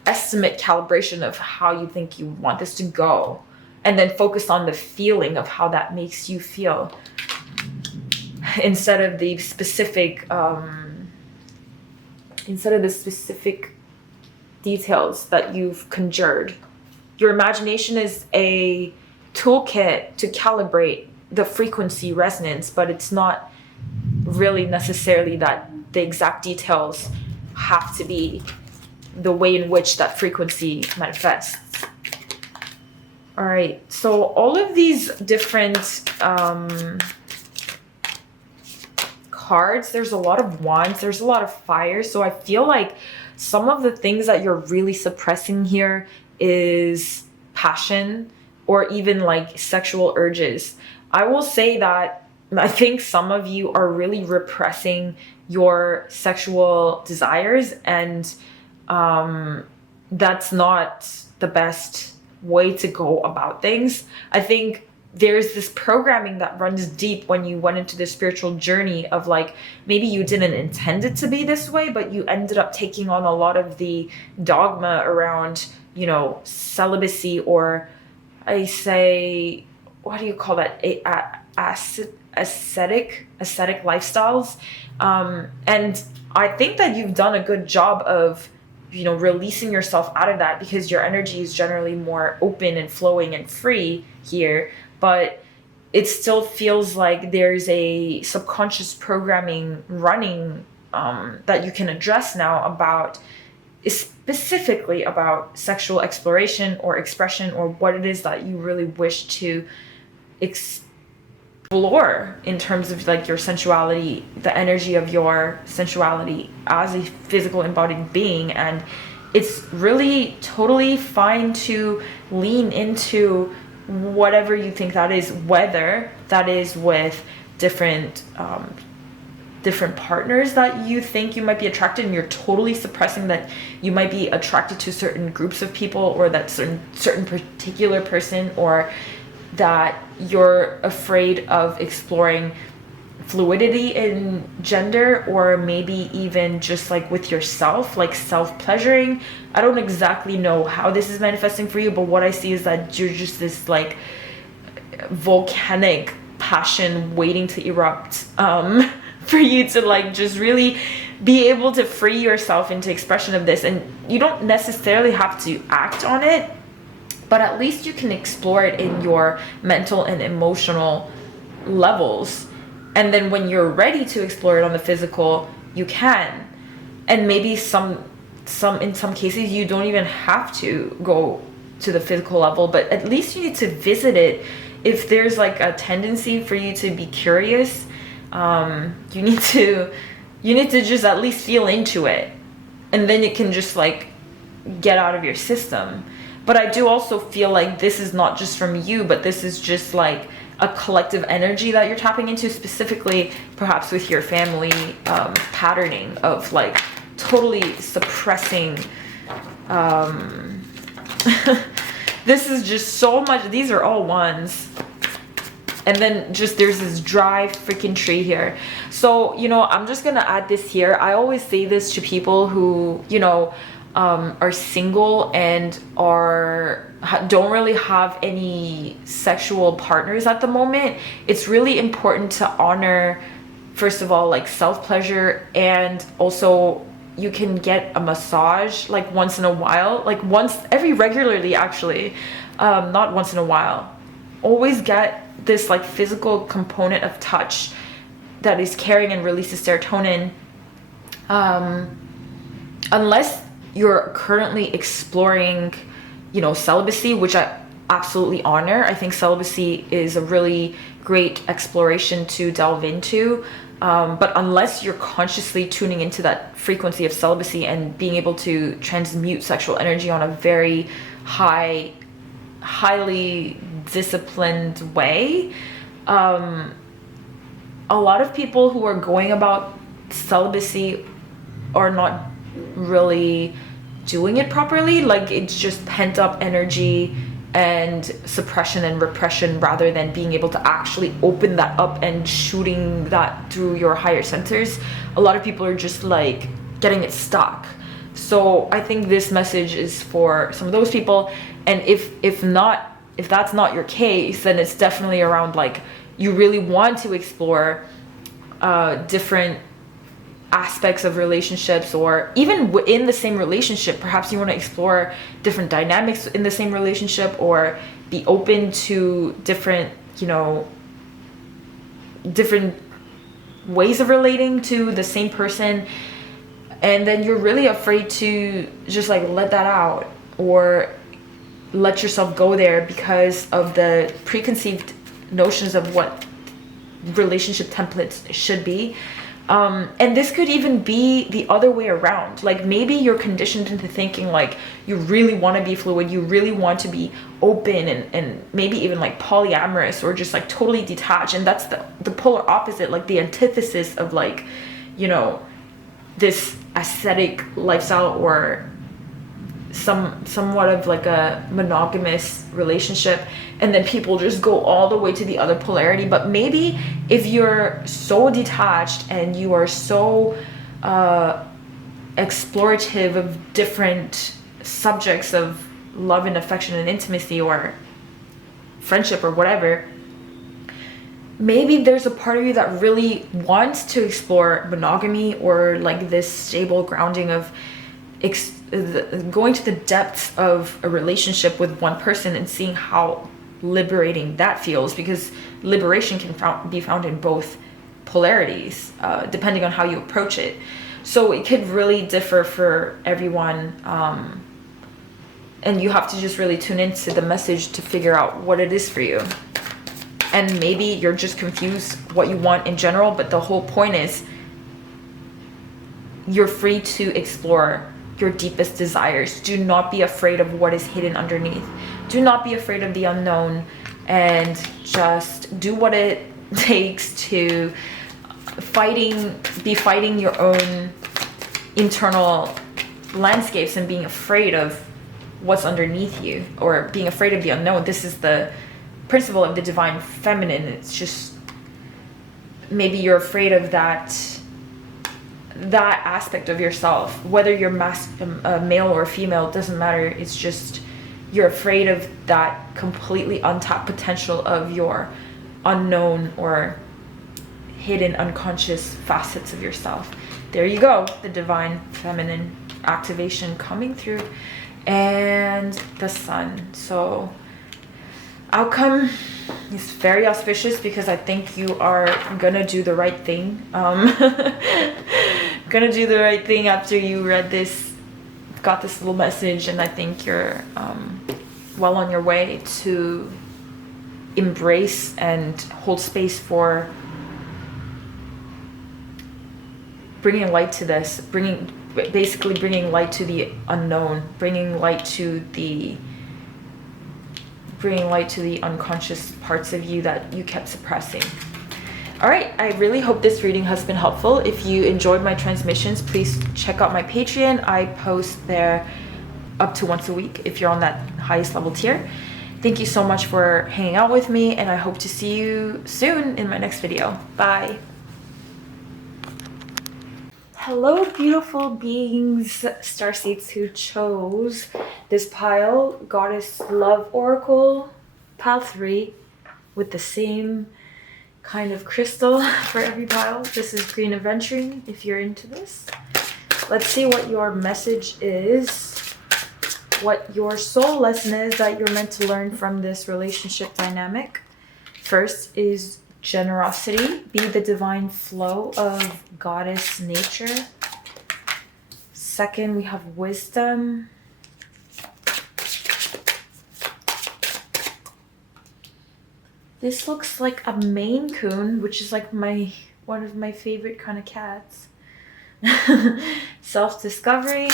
estimate calibration of how you think you want this to go, and then focus on the feeling of how that makes you feel, instead of the specific details that you've conjured. Your imagination is a toolkit to calibrate the frequency resonance, but it's not really necessarily that the exact details have to be the way in which that frequency manifests. All right, so all of these different cards, there's a lot of wands, there's a lot of fire. So I feel like some of the things that you're really suppressing here is passion, or even like sexual urges. I will say that I think some of you are really repressing your sexual desires, and that's not the best way to go about things. I think there's this programming that runs deep when you went into the spiritual journey of like, maybe you didn't intend it to be this way, but you ended up taking on a lot of the dogma around, you know, celibacy, or I say, what do you call that? Ascetic lifestyles. And I think that you've done a good job of, you know, releasing yourself out of that, because your energy is generally more open and flowing and free here. But it still feels like there's a subconscious programming running that you can address now about, specifically about sexual exploration or expression, or what it is that you really wish to explore in terms of like your sensuality, the energy of your sensuality as a physical embodied being. And it's really totally fine to lean into whatever you think that is, whether that is with different partners that you think you might be attracted, and you're totally suppressing that you might be attracted to certain groups of people, or that certain particular person, or that you're afraid of exploring fluidity in gender, or maybe even just like with yourself, like self-pleasuring. I don't exactly know how this is manifesting for you, but what I see is that you're just this like volcanic passion waiting to erupt, for you to like just really be able to free yourself into expression of this. And you don't necessarily have to act on it, but at least you can explore it in your mental and emotional levels. And then when you're ready to explore it on the physical, you can. And maybe in some cases you don't even have to go to the physical level, but at least you need to visit it. If there's like a tendency for you to be curious, you need to just at least feel into it, and then it can just like get out of your system. But I do also feel like this is not just from you, but this is just like a collective energy that you're tapping into, specifically perhaps with your family patterning of like totally suppressing. This is just so much. These are all ones. And then just there's this dry freaking tree here. So, you know, I'm just gonna add this here. I always say this to people who, you know, are single and don't really have any sexual partners at the moment. It's really important to honor, first of all, like self-pleasure, and also you can get a massage like once in a while, like regularly actually, not once in a while. Always get this like physical component of touch that is carrying and releases serotonin. Unless you're currently exploring, you know, celibacy, which I absolutely honor. I think celibacy is a really great exploration to delve into. But unless you're consciously tuning into that frequency of celibacy and being able to transmute sexual energy on a very highly disciplined way, a lot of people who are going about celibacy are not really doing it properly. Like, it's just pent up energy and suppression and repression, rather than being able to actually open that up and shooting that through your higher centers. A lot of people are just like getting it stuck. So I think this message is for some of those people. And if that's not your case, then it's definitely around like you really want to explore different aspects of relationships, or even within the same relationship. Perhaps you want to explore different dynamics in the same relationship, or be open to different, you know, different ways of relating to the same person. And then you're really afraid to just like let that out or let yourself go there because of the preconceived notions of what relationship templates should be. And this could even be the other way around. Like, maybe you're conditioned into thinking like you really want to be fluid, you really want to be open, and maybe even like polyamorous, or just like totally detached. And that's the polar opposite, like the antithesis of like, you know, this ascetic lifestyle, or somewhat of like a monogamous relationship. And then people just go all the way to the other polarity. But maybe if you're so detached and you are so explorative of different subjects of love and affection and intimacy, or friendship, or whatever, maybe there's a part of you that really wants to explore monogamy, or like this stable grounding of going to the depths of a relationship with one person and seeing how liberating that feels, because liberation can be found in both polarities, depending on how you approach it. So it could really differ for everyone, and you have to just really tune into the message to figure out what it is for you. And maybe you're just confused what you want in general, but the whole point is you're free to explore your deepest desires. Do not be afraid of what is hidden underneath. Do not be afraid of the unknown, and just do what it takes to be fighting your own internal landscapes, and being afraid of what's underneath you, or being afraid of the unknown. This is the principle of the divine feminine. It's just, maybe you're afraid of that aspect of yourself, whether you're male or female, it doesn't matter. It's just you're afraid of that completely untapped potential of your unknown or hidden unconscious facets of yourself. There you go, the divine feminine activation coming through, and the sun. So outcome is very auspicious, because I think you are gonna do the right thing. Gonna do the right thing after you read this, got this little message, and I think you're well on your way to embrace and hold space for bringing light to this, basically bringing light to the unknown, bringing light to the bringing light to the unconscious parts of you that you kept suppressing. All right, I really hope this reading has been helpful. If you enjoyed my transmissions, please check out my Patreon. I post there up to once a week if you're on that highest level tier. Thank you so much for hanging out with me, and I hope to see you soon in my next video. Bye. Hello, beautiful beings, starseeds who chose this pile, Goddess Love Oracle, pile 3, with the same kind of crystal for every pile. This is Green Aventuring, if you're into this. Let's see what your message is, what your soul lesson is that you're meant to learn from this relationship dynamic. First is generosity, be the divine flow of goddess nature. Second, we have wisdom. This looks like a Maine Coon, which is like one of my favorite kind of cats. Self-discovery.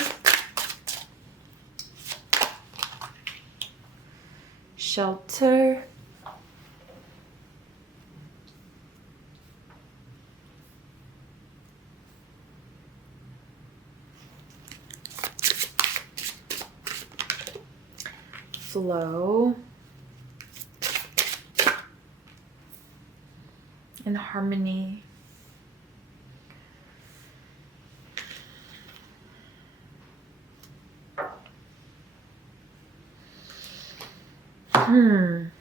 Shelter. Flow. And harmony.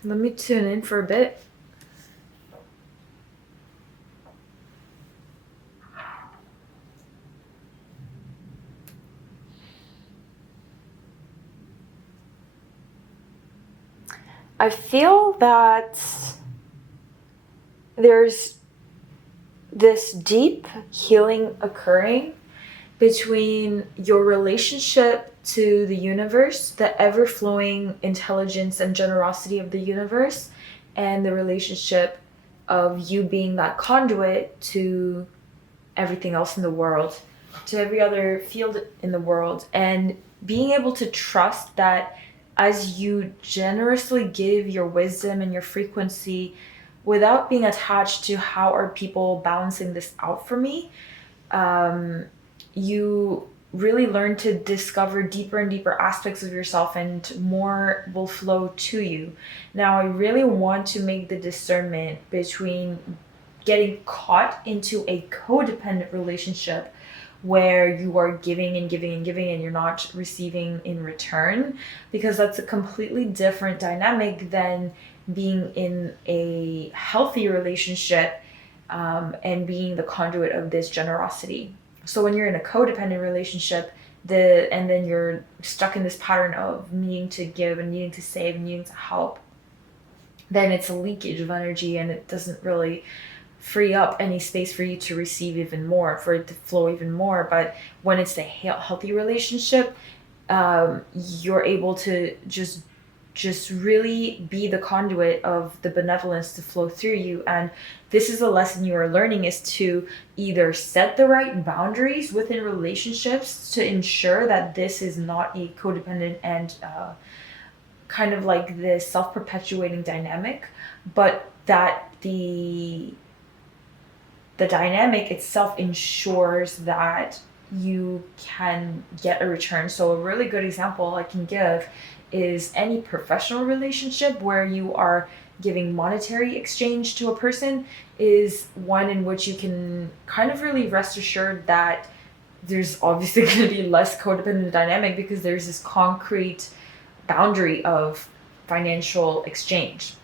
Let me tune in for a bit. I feel that there's this deep healing occurring between your relationship to the universe, the ever-flowing intelligence and generosity of the universe, and the relationship of you being that conduit to everything else in the world, to every other field in the world, and being able to trust that as you generously give your wisdom and your frequency without being attached to how are people balancing this out for me, you really learn to discover deeper and deeper aspects of yourself, and more will flow to you. Now, I really want to make the discernment between getting caught into a codependent relationship where you are giving and giving and giving and you're not receiving in return, because that's a completely different dynamic than being in a healthy relationship and being the conduit of this generosity. So when you're in a codependent relationship, and then you're stuck in this pattern of needing to give and needing to save and needing to help, then it's a leakage of energy, and it doesn't really free up any space for you to receive even more, for it to flow even more. But when it's a healthy relationship, you're able to just really be the conduit of the benevolence to flow through you. And this is a lesson you are learning, is to either set the right boundaries within relationships to ensure that this is not a codependent and kind of like this self-perpetuating dynamic, but that the dynamic itself ensures that you can get a return. So a really good example I can give is any professional relationship where you are giving monetary exchange to a person is one in which you can kind of really rest assured that there's obviously going to be less codependent dynamic, because there's this concrete boundary of financial exchange.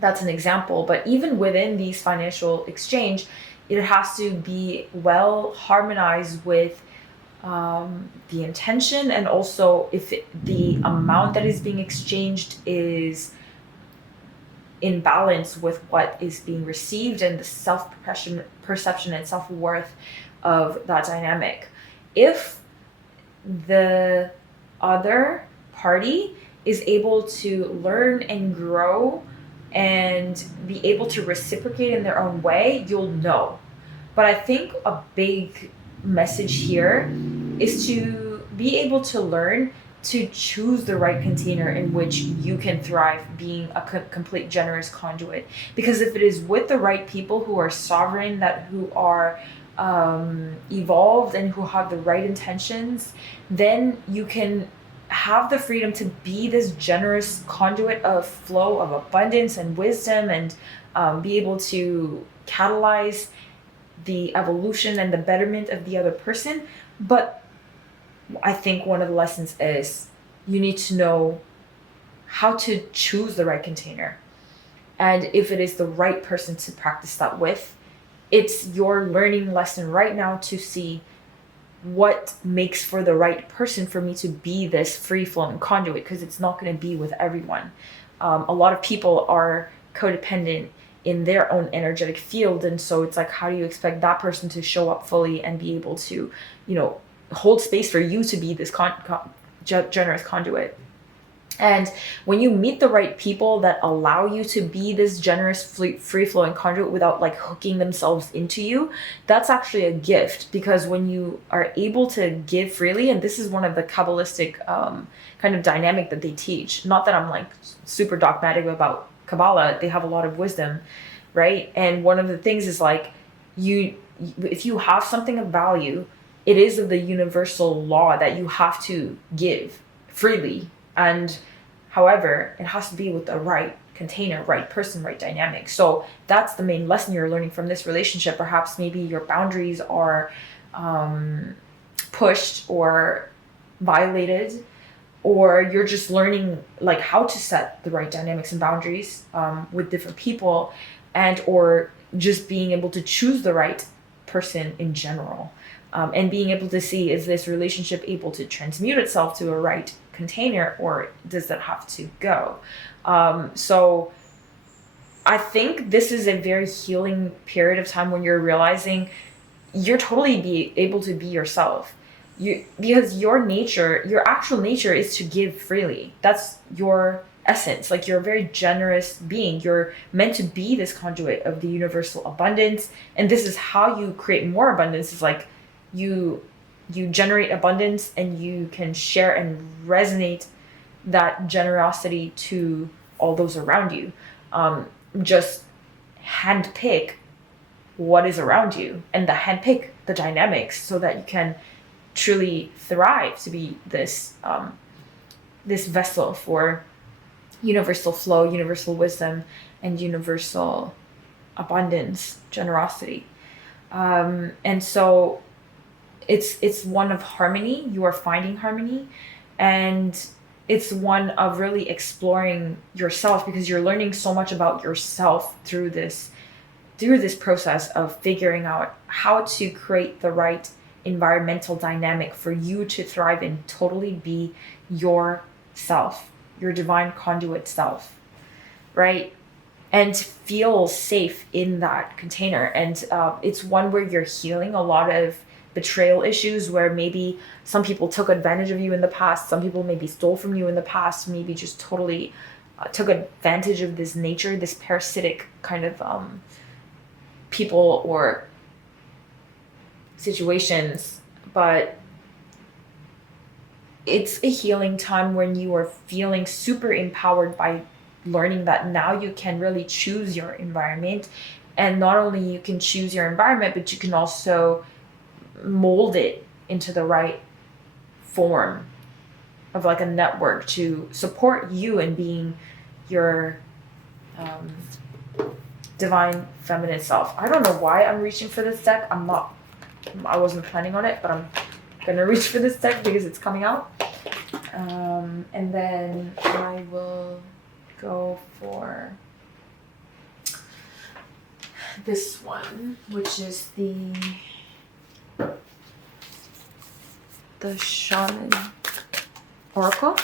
That's an example. But even within these financial exchange, it has to be well harmonized with the intention, and also if the amount that is being exchanged is in balance with what is being received and the self-perception and self-worth of that dynamic. If the other party is able to learn and grow and be able to reciprocate in their own way, you'll know. But I think a big message here is to be able to learn to choose the right container in which you can thrive, being a complete generous conduit. Because if it is with the right people who are sovereign, who are evolved and who have the right intentions, then you can have the freedom to be this generous conduit of flow of abundance and wisdom, and be able to catalyze the evolution and the betterment of the other person. But I think one of the lessons is you need to know how to choose the right container. And if it is the right person to practice that with, it's your learning lesson right now to see what makes for the right person for me to be this free-flowing conduit, because it's not going to be with everyone. A lot of people are codependent in their own energetic field, and so it's like, how do you expect that person to show up fully and be able to, hold space for you to be this generous conduit? And when you meet the right people that allow you to be this generous, free-flowing conduit without like hooking themselves into you, that's actually a gift. Because when you are able to give freely, and this is one of the Kabbalistic kind of dynamic that they teach, not that I'm like super dogmatic about Kabbalah, they have a lot of wisdom, right? And one of the things is like, if you have something of value, it is of the universal law that you have to give freely. And however, it has to be with the right container, right person, right dynamic. So that's the main lesson you're learning from this relationship. Perhaps maybe your boundaries are pushed or violated, or you're just learning like how to set the right dynamics and boundaries with different people, and or just being able to choose the right person in general. And being able to see, is this relationship able to transmute itself to a right container, or does that have to go? So I think this is a very healing period of time when you're realizing you're totally able to be yourself. Because your nature, your actual nature is to give freely. That's your essence. Like, you're a very generous being. You're meant to be this conduit of the universal abundance. And this is how you create more abundance. It's like, you generate abundance, and you can share and resonate that generosity to all those around you. Just handpick what is around you, and handpick the dynamics so that you can truly thrive to be this this vessel for universal flow, universal wisdom, and universal abundance, generosity. And so it's one of harmony. You are finding harmony, and it's one of really exploring yourself, because you're learning so much about yourself through this process of figuring out how to create the right environmental dynamic for you to thrive and totally be yourself, your divine conduit self, right? And feel safe in that container. And it's one where you're healing a lot of betrayal issues, where maybe some people took advantage of you in the past, some people maybe stole from you in the past, maybe just totally took advantage of this nature, this parasitic kind of people or situations. But it's a healing time when you are feeling super empowered by learning that now you can really choose your environment. And not only you can choose your environment, but you can also mold it into the right form of like a network to support you in being your divine feminine self. I don't know why I'm reaching for this deck. I wasn't planning on it, but I'm gonna reach for this deck because it's coming out. And then I will go for this one, which is the Shaman Oracle.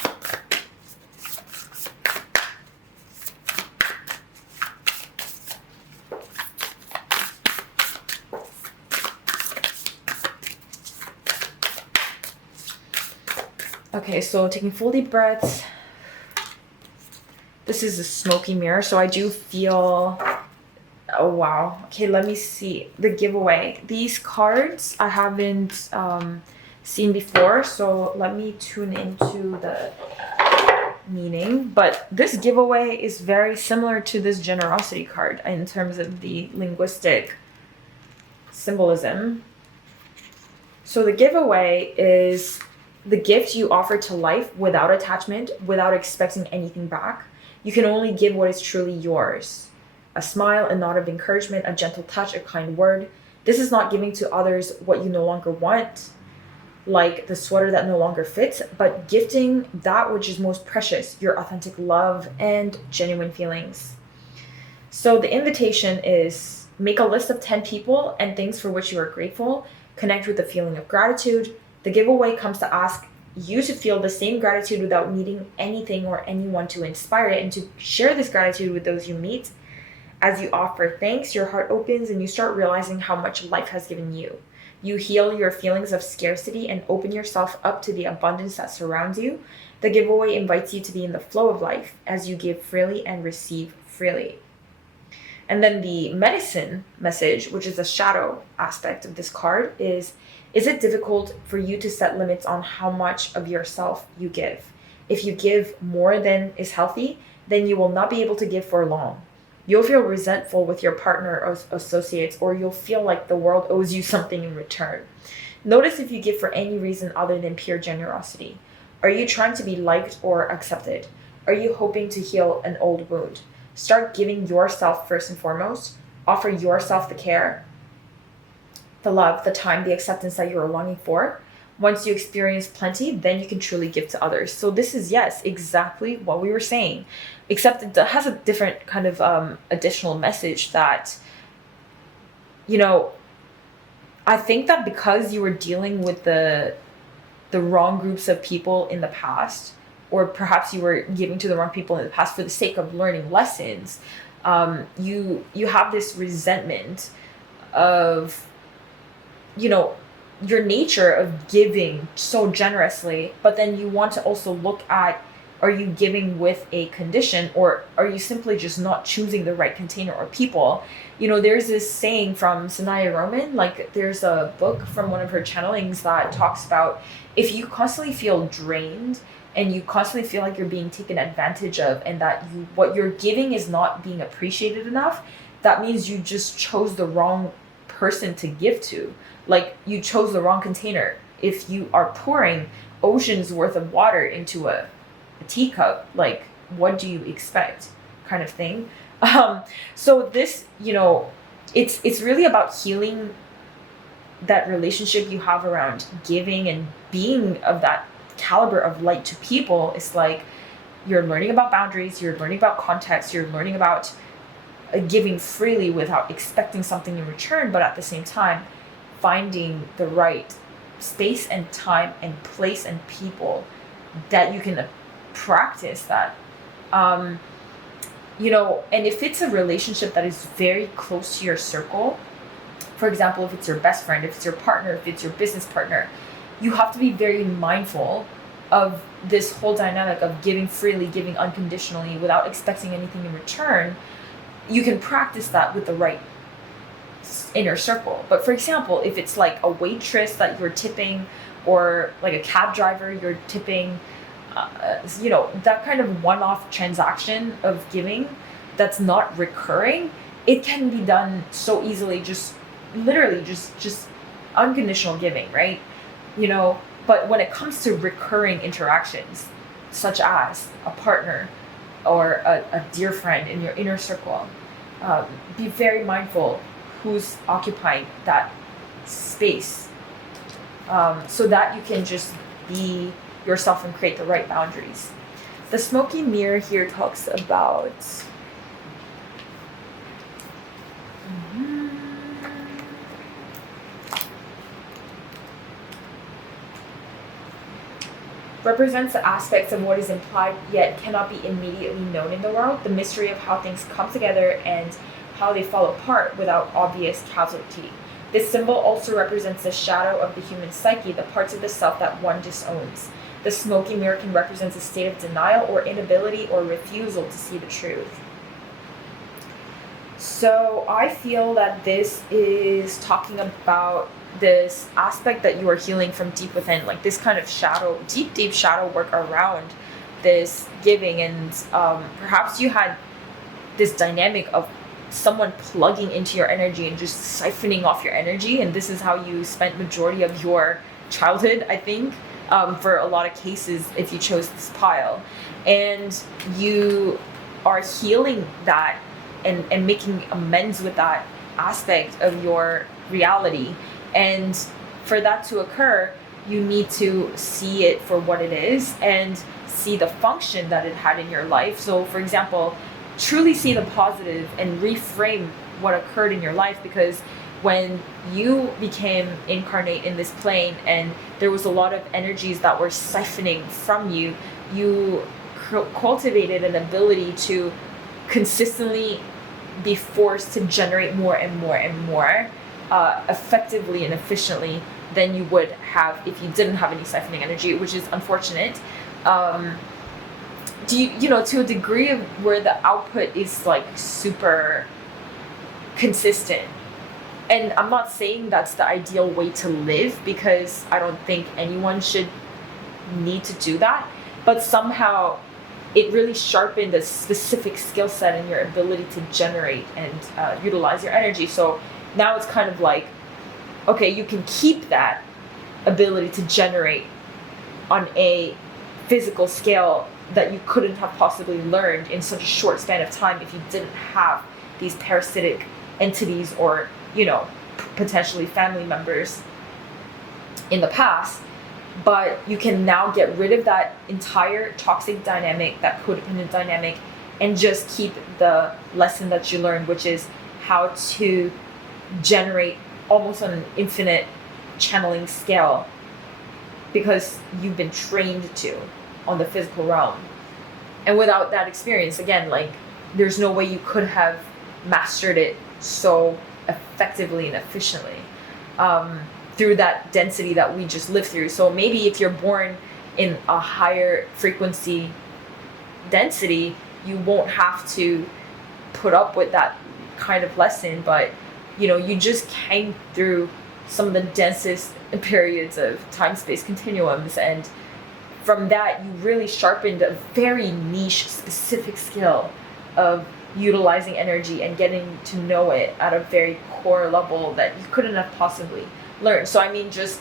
Okay, so taking full deep breaths. This is a smoky mirror, so I do feel... Oh, wow. Okay, let me see. The giveaway. These cards, I haven't seen before, so let me tune into the meaning. But this giveaway is very similar to this generosity card in terms of the linguistic symbolism. So the giveaway is the gift you offer to life without attachment, without expecting anything back. You can only give what is truly yours. A smile, a nod of encouragement, a gentle touch, a kind word. This is not giving to others what you no longer want, like the sweater that no longer fits, but gifting that which is most precious, your authentic love and genuine feelings. So the invitation is make a list of 10 people and things for which you are grateful. Connect with the feeling of gratitude. The giveaway comes to ask you to feel the same gratitude without needing anything or anyone to inspire it, and to share this gratitude with those you meet. As you offer thanks, your heart opens and you start realizing how much life has given you. You heal your feelings of scarcity and open yourself up to the abundance that surrounds you. The giveaway invites you to be in the flow of life as you give freely and receive freely. And then the medicine message, which is the shadow aspect of this card, is it difficult for you to set limits on how much of yourself you give? If you give more than is healthy, then you will not be able to give for long. You'll feel resentful with your partner or associates, or you'll feel like the world owes you something in return. Notice if you give for any reason other than pure generosity. Are you trying to be liked or accepted? Are you hoping to heal an old wound? Start giving yourself first and foremost. Offer yourself the care, the love, the time, the acceptance that you're longing for. Once you experience plenty, then you can truly give to others. So this is, yes, exactly what we were saying, except it has a different kind of additional message that, I think that because you were dealing with the wrong groups of people in the past, or perhaps you were giving to the wrong people in the past for the sake of learning lessons, you have this resentment of, your nature of giving so generously, but then you want to also look at, are you giving with a condition, or are you simply just not choosing the right container or people? There's this saying from Sanaya Roman, like there's a book from one of her channelings that talks about, if you constantly feel drained and you constantly feel like you're being taken advantage of, and that what you're giving is not being appreciated enough, that means you just chose the wrong person to give to. Like, you chose the wrong container. If you are pouring oceans worth of water into a teacup, like, what do you expect, kind of thing. So this, it's really about healing that relationship you have around giving and being of that caliber of light to people. It's like you're learning about boundaries, you're learning about context, you're learning about giving freely without expecting something in return, but at the same time finding the right space and time and place and people that you can practice that. And if it's a relationship that is very close to your circle, for example, if it's your best friend, if it's your partner, if it's your business partner, you have to be very mindful of this whole dynamic of giving freely, giving unconditionally without expecting anything in return. You can practice that with the right inner circle. But for example, if it's like a waitress that you're tipping, or like a cab driver you're tipping, that kind of one-off transaction of giving that's not recurring, it can be done so easily, just literally just unconditional giving, right? But when it comes to recurring interactions, such as a partner or a dear friend in your inner circle, be very mindful who's occupying that space, so that you can just be yourself and create the right boundaries. The smoky mirror here talks about represents the aspects of what is implied yet cannot be immediately known in the world, the mystery of how things come together and how they fall apart without obvious causality. This symbol also represents the shadow of the human psyche, the parts of the self that one disowns. The smoky mirror can represent a state of denial or inability or refusal to see the truth. So I feel that this is talking about this aspect that you are healing from deep within, like this kind of shadow, deep shadow work around this giving. And perhaps you had this dynamic of someone plugging into your energy and just siphoning off your energy, and this is how you spent majority of your childhood, I think, for a lot of cases, if you chose this pile. And you are healing that and making amends with that aspect of your reality. And for that to occur, you need to see it for what it is and see the function that it had in your life. So for example, truly see the positive and reframe what occurred in your life, because when you became incarnate in this plane and there was a lot of energies that were siphoning from you, you cultivated an ability to consistently be forced to generate more and more and more effectively and efficiently than you would have if you didn't have any siphoning energy, which is unfortunate. Do you know, to a degree of where the output is like super consistent. And I'm not saying that's the ideal way to live, because I don't think anyone should need to do that, but somehow it really sharpened a specific skill set and your ability to generate and utilize your energy. So now it's kind of like, okay, you can keep that ability to generate on a physical scale that you couldn't have possibly learned in such a short span of time if you didn't have these parasitic entities or, you know, potentially family members in the past. But you can now get rid of that entire toxic dynamic, that codependent dynamic, and just keep the lesson that you learned, which is how to generate almost on an infinite channeling scale, because you've been trained to on the physical realm. And without that experience, again, like, there's no way you could have mastered it so effectively and efficiently through that density that we just lived through. So maybe if you're born in a higher frequency density, you won't have to put up with that kind of lesson, but you know, you just came through some of the densest periods of time-space continuums, and from that you really sharpened a very niche specific skill of utilizing energy and getting to know it at a very core level that you couldn't have possibly learned. So I mean, just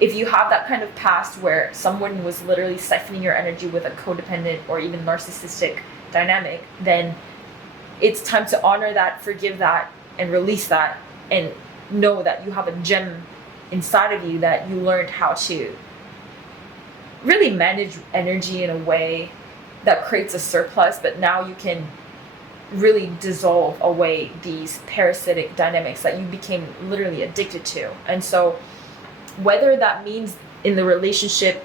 if you have that kind of past where someone was literally siphoning your energy with a codependent or even narcissistic dynamic, then it's time to honor that, forgive that, and release that, and know that you have a gem inside of you that you learned how to really manage energy in a way that creates a surplus, but now you can really dissolve away these parasitic dynamics that you became literally addicted to. And so whether that means in the relationship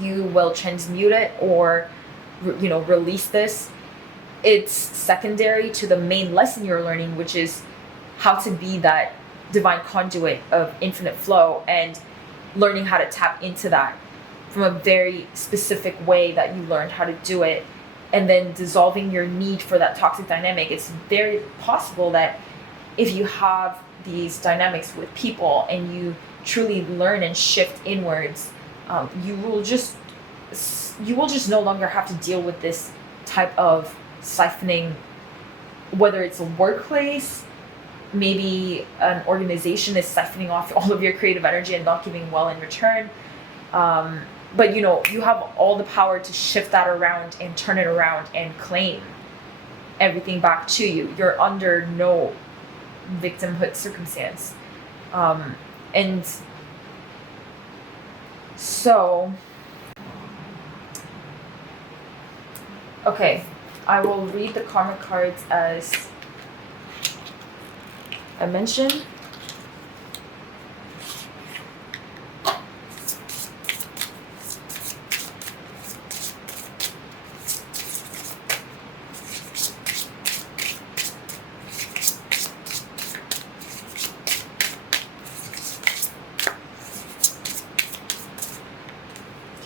you will transmute it or, you know, release this, it's secondary to the main lesson you're learning, which is how to be that divine conduit of infinite flow, and learning how to tap into that from a very specific way that you learned how to do it, and then dissolving your need for that toxic dynamic. It's very possible that if you have these dynamics with people and you truly learn and shift inwards, you will just no longer have to deal with this type of siphoning, whether it's a workplace, maybe an organization is siphoning off all of your creative energy and not giving well in return. But you know, you have all the power to shift that around and turn it around and claim everything back to you. You're under no victimhood circumstance. And so, okay, I will read the karmic cards as I mentioned.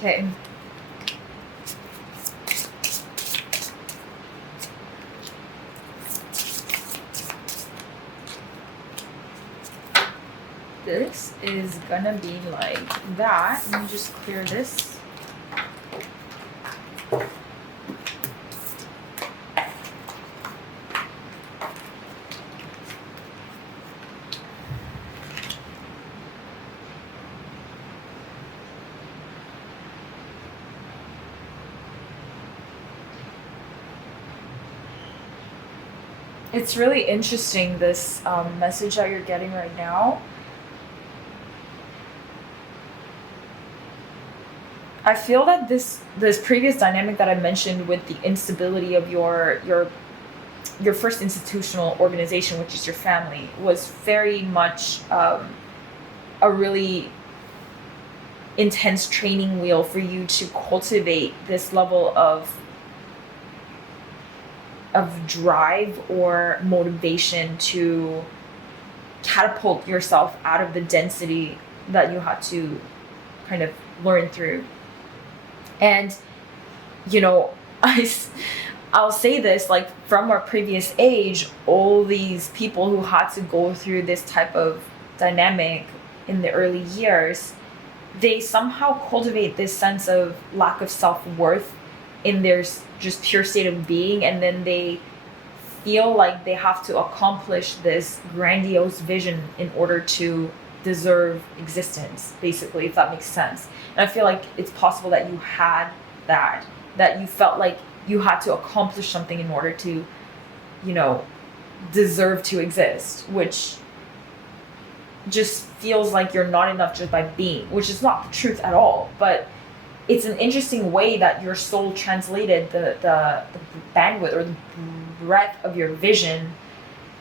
Okay. This. is gonna be like that. Let me just clear this. It's really interesting, this message that you're getting right now. I feel that this previous dynamic that I mentioned with the instability of your first institutional organization, which is your family, was very much a really intense training wheel for you to cultivate this level of drive or motivation to catapult yourself out of the density that you had to kind of learn through. And, you know, I'll say this, like, from our previous age, all these people who had to go through this type of dynamic in the early years, they somehow cultivate this sense of lack of self-worth in their just pure state of being, and then they feel like they have to accomplish this grandiose vision in order to deserve existence, basically, if that makes sense. And I feel like it's possible that you had that you felt like you had to accomplish something in order to, you know, deserve to exist, which just feels like you're not enough just by being, which is not the truth at all. But it's an interesting way that your soul translated the bandwidth or the breadth of your vision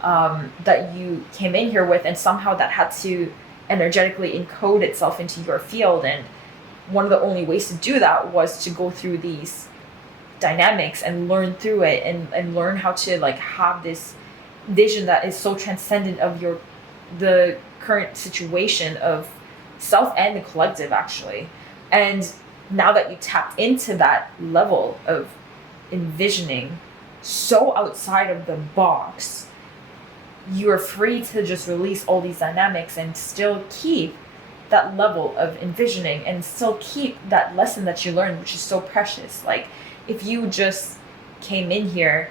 that you came in here with, and somehow that had to energetically encode itself into your field. And one of the only ways to do that was to go through these dynamics and learn through it, and learn how to like have this vision that is so transcendent of the current situation of self and the collective, actually. And now that you tapped into that level of envisioning so outside of the box, you are free to just release all these dynamics and still keep that level of envisioning and still keep that lesson that you learned, which is so precious. Like, if you just came in here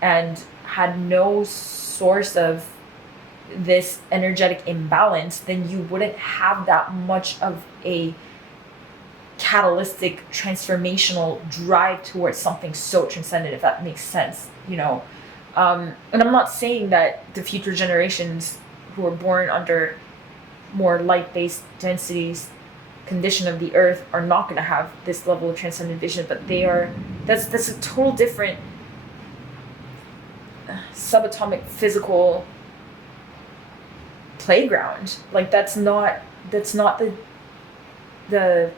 and had no source of this energetic imbalance, then you wouldn't have that much of a catalytic transformational drive towards something so transcendent, if that makes sense, you know. And I'm not saying that the future generations who are born under more light-based densities condition of the earth are not going to have this level of transcendent vision, but that's a total different subatomic physical playground. Like, that's not the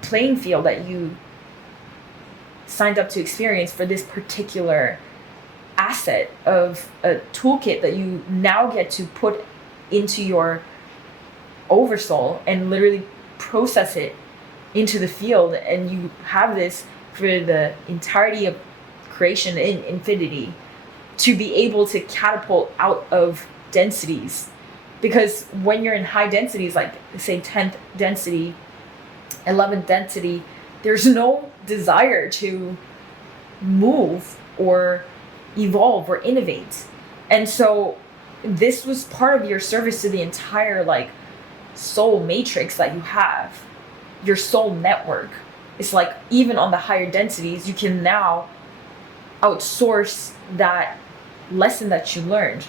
playing field that you signed up to experience for this particular asset of a toolkit that you now get to put into your oversoul and literally process it into the field. And you have this for the entirety of creation in infinity to be able to catapult out of densities. Because when you're in high densities, like say 10th density, 11th density, there's no desire to move or evolve or innovate. And so this was part of your service to the entire like soul matrix that you have, your soul network. It's like, even on the higher densities, you can now outsource that lesson that you learned,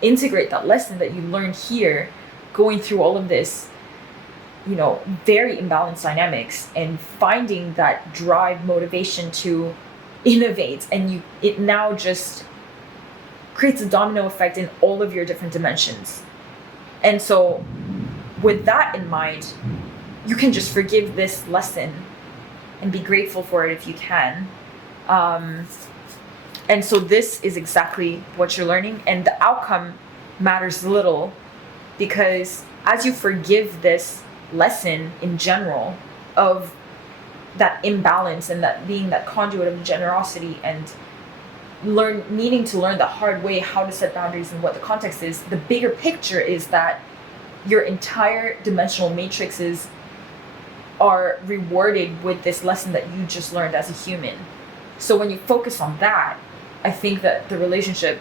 integrate that lesson that you learned here, going through all of this, you know, very imbalanced dynamics, and finding that drive, motivation to innovate. And it now just creates a domino effect in all of your different dimensions. And so with that in mind, you can just forgive this lesson and be grateful for it if you can. And so this is exactly what you're learning, and the outcome matters little, because as you forgive this lesson in general of that imbalance and that being that conduit of generosity, and needing to learn the hard way how to set boundaries and what the context is, the bigger picture is that your entire dimensional matrices are rewarded with this lesson that you just learned as a human. So when you focus on that, I think that the relationship,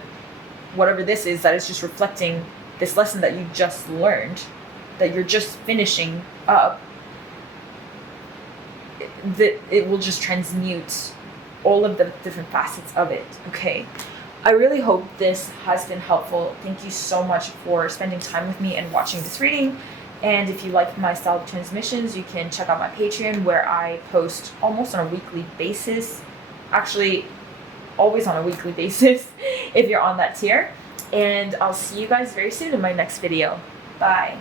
whatever this is, that is just reflecting this lesson that you just learned, that you're just finishing up, that it will just transmute all of the different facets of it. Okay, I really hope this has been helpful. Thank you so much for spending time with me and watching this reading. And if you like my style of transmissions, you can check out my Patreon, where I post almost on a weekly basis, actually always on a weekly basis if you're on that tier. And I'll see you guys very soon in my next video. Bye.